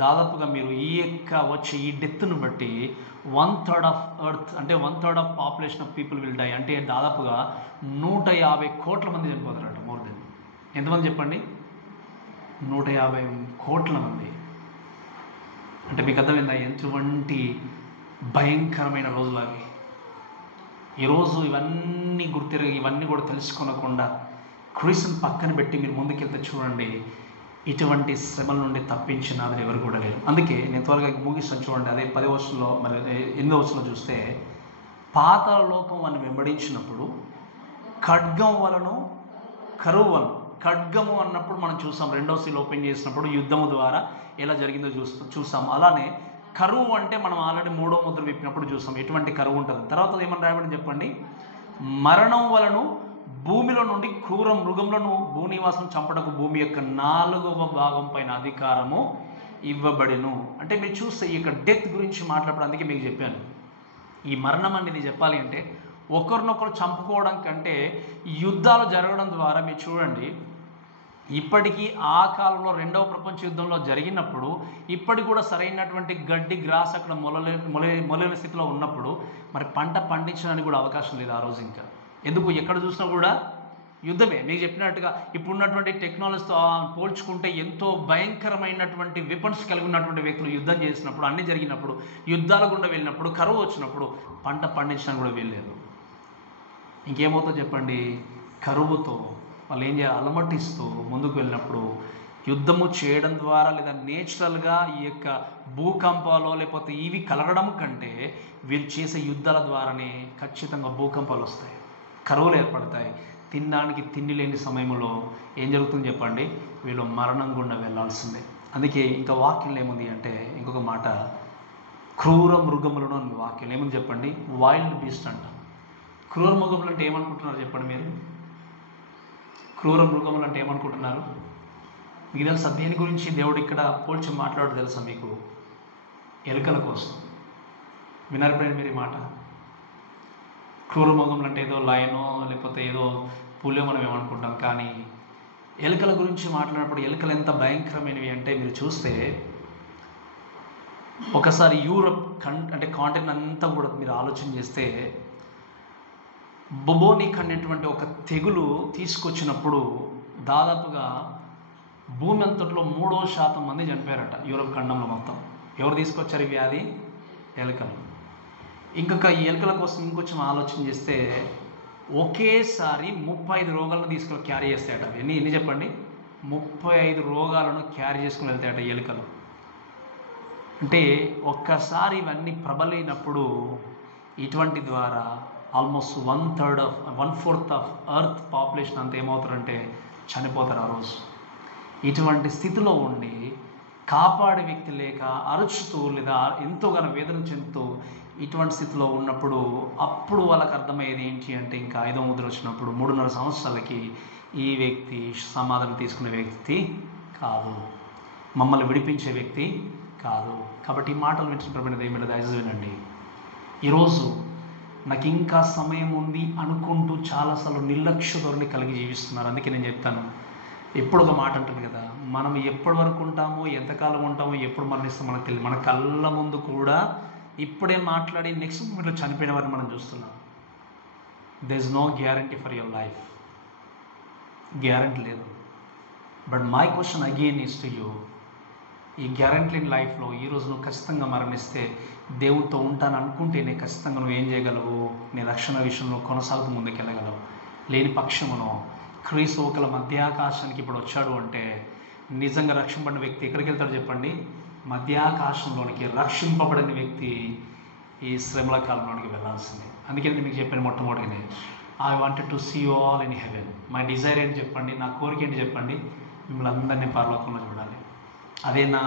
దాదాపుగా మీరు ఈ యొక్క వచ్చే ఈ డెత్ను బట్టి 1/3 ఆఫ్ ఎర్త్ అంటే 1/3 of population of people will die. అంటే దాదాపుగా 150 కోట్ల మంది చనిపోతారట. మోర్ దెన్ ఎంతమంది చెప్పండి, 150 కోట్ల మంది. అంటే మీకు అర్థమైందా ఎటువంటి భయంకరమైన రోజులు అవి. ఈరోజు ఇవన్నీ గుర్తిరగి ఇవన్నీ కూడా తెలుసుకోనకుండా క్రీస్తుని పక్కన పెట్టి మీరు ముందుకెళ్తే చూడండి, ఇటువంటి శ్రమల నుండి తప్పించినది ఎవరు కూడా లేరు. అందుకే నేను త్వరగా ముగిస్తాను చూడండి. అదే 10వ వచనంలో మరి 8వ వచనంలో చూస్తే పాతాళ లోకం అని వెంబడించినప్పుడు ఖడ్గం వలను కరువు వలను. ఖడ్గము అన్నప్పుడు మనం చూసాం, 2వ సీల్ ఓపెన్ చేసినప్పుడు యుద్ధము ద్వారా ఎలా జరిగిందో చూసాం. అలానే కరువు అంటే మనం ఆల్రెడీ 3వ ముద్ర విప్పినప్పుడు చూసాం ఎటువంటి కరువు ఉంటుంది. తర్వాత ఏమని రాయబడి చెప్పండి, మరణం వలను భూమిలో నుండి క్రూర మృగములను భూనివాసం చంపడకు భూమి యొక్క 4వ భాగం పైన అధికారము ఇవ్వబడిను. అంటే మీరు చూస్తే ఈ యొక్క డెత్ గురించి మాట్లాడడం. అందుకే మీకు చెప్పాను, ఈ మరణం అనేది చెప్పాలి అంటే ఒకరినొకరు చంపుకోవడం కంటే యుద్ధాలు జరగడం ద్వారా మీరు చూడండి, ఇప్పటికీ ఆ కాలంలో 2వ ప్రపంచ యుద్ధంలో జరిగినప్పుడు ఇప్పటికి కూడా సరైనటువంటి గడ్డి గ్రాస్ అక్కడ మొలలేని స్థితిలో ఉన్నప్పుడు మరి పంట పండించడానికి కూడా అవకాశం లేదు ఆ రోజు. ఇంకా ఎందుకు ఎక్కడ చూసినా కూడా యుద్ధమే. మీకు చెప్పినట్టుగా ఇప్పుడున్నటువంటి టెక్నాలజీతో పోల్చుకుంటే ఎంతో భయంకరమైనటువంటి వెపన్స్ కలిగి ఉన్నటువంటి వ్యక్తులు యుద్ధం చేసినప్పుడు, అన్నీ జరిగినప్పుడు, యుద్ధాల గుండా వెళ్ళినప్పుడు, కరువు వచ్చినప్పుడు పంట పండించడానికి కూడా వెళ్ళలేదు. ఇంకేమవుతుందో చెప్పండి, కరువుతో వాళ్ళు ఏం చేయాలి, అలమటిస్తూ ముందుకు వెళ్ళినప్పుడు యుద్ధము చేయడం ద్వారా లేదా నేచురల్గా ఈ యొక్క భూకంపాలు లేకపోతే ఇవి కలగడం కంటే వీళ్ళు చేసే యుద్ధాల ద్వారానే ఖచ్చితంగా భూకంపాలు వస్తాయి, కరువులు ఏర్పడతాయి. తినడానికి తిండి లేని సమయంలో ఏం జరుగుతుంది చెప్పండి, వీళ్ళు మరణం గుండా వెళ్ళాల్సిందే. అందుకే ఇంకా వాక్యంలో ఏముంది అంటే, ఇంకొక మాట, క్రూర మృగములను అని వాక్యం ఏముంది చెప్పండి, వైల్డ్ బీస్ట్ అంట. క్రూర మృగములు అంటే ఏమనుకుంటున్నారు చెప్పండి మీరు? క్రూర మృగములు అంటే ఏమనుకుంటున్నారు? మీకు తెలుసా దేని గురించి దేవుడు ఇక్కడ పోల్చి మాట్లాడు తెలుసా మీకు? ఎలుకల కోసం. వినారు మీరు ఈ మాట? క్రూర మృగములు అంటే ఏదో లయనో లేకపోతే ఏదో పులియో మనం ఏమనుకుంటాం, కానీ ఎలుకల గురించి మాట్లాడినప్పుడు ఎలుకలు ఎంత భయంకరమైనవి అంటే మీరు చూస్తే ఒకసారి యూరప్ అంటే కాంటినెంట్ అంతా కూడా మీరు ఆలోచన చేస్తే బొబోనిక్ అనేటువంటి ఒక తెగులు తీసుకొచ్చినప్పుడు దాదాపుగా భూమి అంతట్లో 3% మంది చనిపోయారట యూరప్ ఖండంలో మొత్తం. ఎవరు తీసుకొచ్చారు ఈ వ్యాధి? ఎలుకలు. ఇంకొక ఈ ఎలుకల కోసం ఇంకొంచెం ఆలోచన చేస్తే ఒకేసారి 35 రోగాలను తీసుకొని క్యారీ చేస్తాయట. ఎన్ని చెప్పండి? 35 రోగాలను క్యారీ చేసుకుని వెళ్తాయట ఎలుకలు. అంటే ఒక్కసారి ఇవన్నీ ప్రబలైనప్పుడు ఇటువంటి ద్వారా ఆల్మోస్ట్ 1/4 ఆఫ్ ఎర్త్ పాపులేషన్ అంతా ఏమవుతారంటే చనిపోతారు ఆ రోజు. ఇటువంటి స్థితిలో ఉండి కాపాడే వ్యక్తి లేక అరుచుతూ లేదా ఎంతోగానో వేదన చెందుతూ ఇటువంటి స్థితిలో ఉన్నప్పుడు అప్పుడు వాళ్ళకి అర్థమయ్యేది ఏంటి అంటే, ఇంకా 5వ ముద్ర వచ్చినప్పుడు 3.5 సంవత్సరాలకి ఈ వ్యక్తి సమాధానం తీసుకునే వ్యక్తి కాదు, మమ్మల్ని విడిపించే వ్యక్తి కాదు. కాబట్టి ఈ మాటలు వింటున్న దేవుని దయచేసి వినండి. ఈరోజు నాకు ఇంకా సమయం ఉంది అనుకుంటూ చాలాసార్లు నిర్లక్ష్య ధోరణి కలిగి జీవిస్తున్నారు. అందుకే నేను చెప్తాను, ఎప్పుడు ఒక మాట అంటాను కదా, మనం ఎప్పటి వరకు ఉంటామో, ఎంతకాలం ఉంటామో, ఎప్పుడు మరణిస్తామో మనకు తెలియదు. మన కళ్ళ ముందు కూడా ఇప్పుడే మాట్లాడి నెక్స్ట్ మూమెంట్లో చనిపోయిన వారిని మనం చూస్తున్నాం. There is no guarantee for your life, guarantee లేదు. But my question again is to you, ఈ గ్యారంటీ లేని లైఫ్లో ఈరోజు నువ్వు ఖచ్చితంగా మరణిస్తే దేవుడితో ఉంటాను అనుకుంటేనే ఖచ్చితంగా నువ్వు ఏం చేయగలవు, నీ రక్షణ విషయంలో కొనసాగుతూ ముందుకెళ్ళగలవు. లేని పక్షమును క్రీస్తు ఒకల మధ్యాకాశానికి ఇప్పుడు వచ్చాడు అంటే నిజంగా రక్షింపబడిన వ్యక్తి ఎక్కడికి వెళ్తాడు చెప్పండి? మధ్యాకాశంలోనికి. రక్షింపబడిన వ్యక్తి ఈ శ్రమల కాలంలోనికి వెళ్ళాల్సిందే. అందుకే నేను మీకు చెప్పాను మొట్టమొదటిగానే, I wanted to see you all in heaven. My desire ఏంటి చెప్పండి, నా కోరిక ఏంటి చెప్పండి? మిమ్మల్ని అందరినీ పరలోకంలో చూడాలి. అదే నా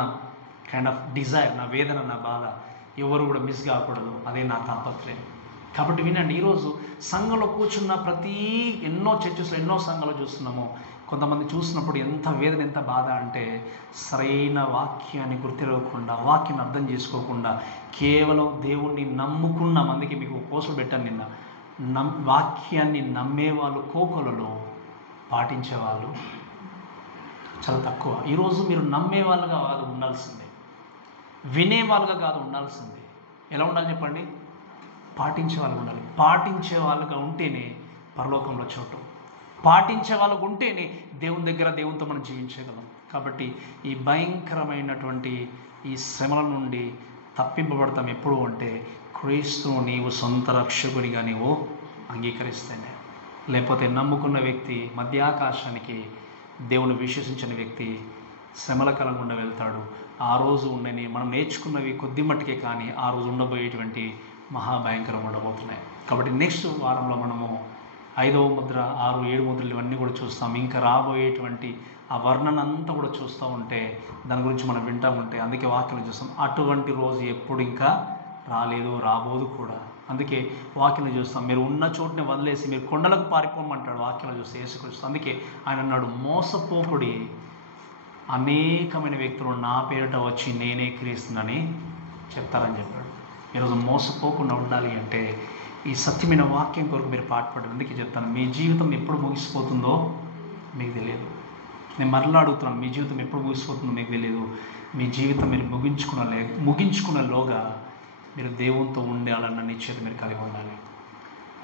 కైండ్ ఆఫ్ డిజైర్, నా వేదన, నా బాధ. ఎవరు కూడా మిస్ కాకూడదు, అదే నా తాపత్రయం. కాబట్టి వినండి, ఈరోజు సంఘంలో కూర్చున్న ఎన్నో చర్చెస్లో ఎన్నో సంఘాలు చూస్తున్నాము. కొంతమంది చూసినప్పుడు ఎంత వేదన, ఎంత బాధ అంటే సరైన వాక్యాన్ని గుర్తిరగకుండా, వాక్యాన్ని అర్థం చేసుకోకుండా, కేవలం దేవుణ్ణి నమ్ముకున్న మందికి మీకు పోస్టులు పెట్టాను నిన్న. వాక్యాన్ని నమ్మేవాళ్ళు కోకొలలో, పాటించేవాళ్ళు చాలా తక్కువ. ఈరోజు మీరు నమ్మేవాళ్ళుగా కాదు ఉండాల్సిందే, వినేవాళ్ళుగా కాదు ఉండాల్సిందే. ఎలా ఉండాలి చెప్పండి? పాటించే వాళ్ళుగా ఉండాలి. పాటించే వాళ్ళుగా ఉంటేనే పరలోకంలో చోటు, పాటించే వాళ్ళకు ఉంటేనే దేవుని దగ్గర దేవునితో మనం జీవించగలం. కాబట్టి ఈ భయంకరమైనటువంటి ఈ శ్రమల నుండి తప్పింపబడతాం ఎప్పుడు అంటే క్రీస్తును నీవు సొంత రక్షకునిగా నీవు అంగీకరిస్తేనే. లేకపోతే నమ్ముకున్న వ్యక్తి మధ్యాకాశానికి, దేవుని విశ్వసించిన వ్యక్తి శ్రమల కాలం గుండా వెళ్తాడు. ఆ రోజు ఉండని మనం నేర్చుకున్నవి కొద్ది మట్టుకే, కానీ ఆ రోజు ఉండబోయేటువంటి మహాభయంకరం ఉండబోతున్నాయి. కాబట్టి నెక్స్ట్ వారంలో మనము 5వ ముద్ర, 6, 7 ముద్రలు ఇవన్నీ కూడా చూస్తాం. ఇంకా రాబోయేటువంటి ఆ వర్ణన అంతా కూడా చూస్తూ ఉంటే దాని గురించి మనం వింటూ ఉంటే, అందుకే వాక్యం చూస్తాం, అటువంటి రోజు ఎప్పుడు ఇంకా రాలేదు, రాబోదు కూడా. అందుకే వాక్యం చూస్తాం, మీరు ఉన్న చోటుని వదిలేసి మీరు కొండలకు పారిపోమంటాడు వాక్యం చూస్తే యేసుక్రీస్తు. అందుకే ఆయన అన్నాడు, మోసపోకుడి, అనేకమైన వ్యక్తులు నా పేరిట వచ్చి నేనే క్రీస్తునని చెప్తారని చెప్పాడు. ఈరోజు మోసపోకుండా ఉండాలి అంటే ఈ సత్యమైన వాక్యం కొరకు మీరు పాటుపడండి. అందుకే చెప్తాను, మీ జీవితం ఎప్పుడు ముగిసిపోతుందో మీకు తెలియదు. నేను మరలా అడుగుతున్నాను, మీ జీవితం ఎప్పుడు ముగిసిపోతుందో మీకు తెలియదు. మీ జీవితం మీరు ముగించుకున్నలోగా మీరు దేవునితో ఉండాలన్న నిశ్చయత మీరు కలిగి ఉండాలి.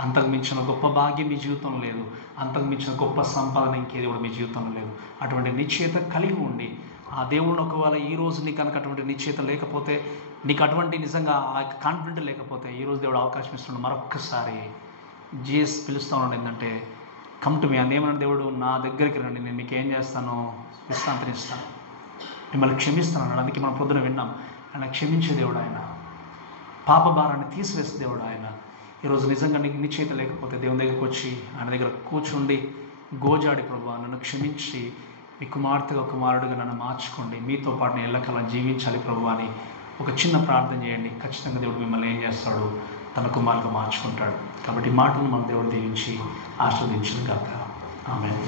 అంతకు మించిన గొప్ప భాగ్యం మీ జీవితంలో లేదు, అంతకు మించిన గొప్ప సంపాదన ఇంకేది కూడా మీ జీవితంలో లేదు. అటువంటి నిశ్చయత కలిగి ఉండి, ఆ దేవుడిని ఒకవేళ ఈరోజు నీకు కనుక అటువంటి నిశ్చయత లేకపోతే, నీకు అటువంటి నిజంగా ఆ కాన్ఫిడెంట్ లేకపోతే, ఈరోజు దేవుడు అవకాశం ఇస్తున్నాడు. మరొక్కసారి జీఎస్ పిలుస్తూ ఉన్నాడు ఏంటంటే, కమ్ టు మీ. అదేమన్నా దేవుడు, నా దగ్గరికి రండి, నేను మీకు ఏం చేస్తాను, విశ్రాంతినిస్తాను, మిమ్మల్ని క్షమిస్తాను అన్నాడు. అందుకే మనం పొద్దున విన్నాం, ఆయన క్షమించే దేవుడు, ఆయన పాప భారాన్ని తీసివేసే దేవుడు ఆయన. ఈరోజు నిజంగా నీకు నిశ్చయిత లేకపోతే దేవుని దగ్గరికి వచ్చి ఆయన దగ్గర కూర్చుండి గోజాడి, ప్రభువా నన్ను క్షమించి మీ కుమార్తెగా కుమారుడిగా నన్ను మార్చుకోండి, మీతో పాటు నేను ఎల్లకాలం జీవించాలి ప్రభువా అని ఒక చిన్న ప్రార్థన చేయండి. ఖచ్చితంగా దేవుడు మిమ్మల్ని ఏం చేస్తాడు, తన కుమారుగా మార్చుకుంటాడు. కాబట్టి ఈ మాటను మన దేవుడు దీవించి ఆశీర్వదించును గాక. ఆమేన్.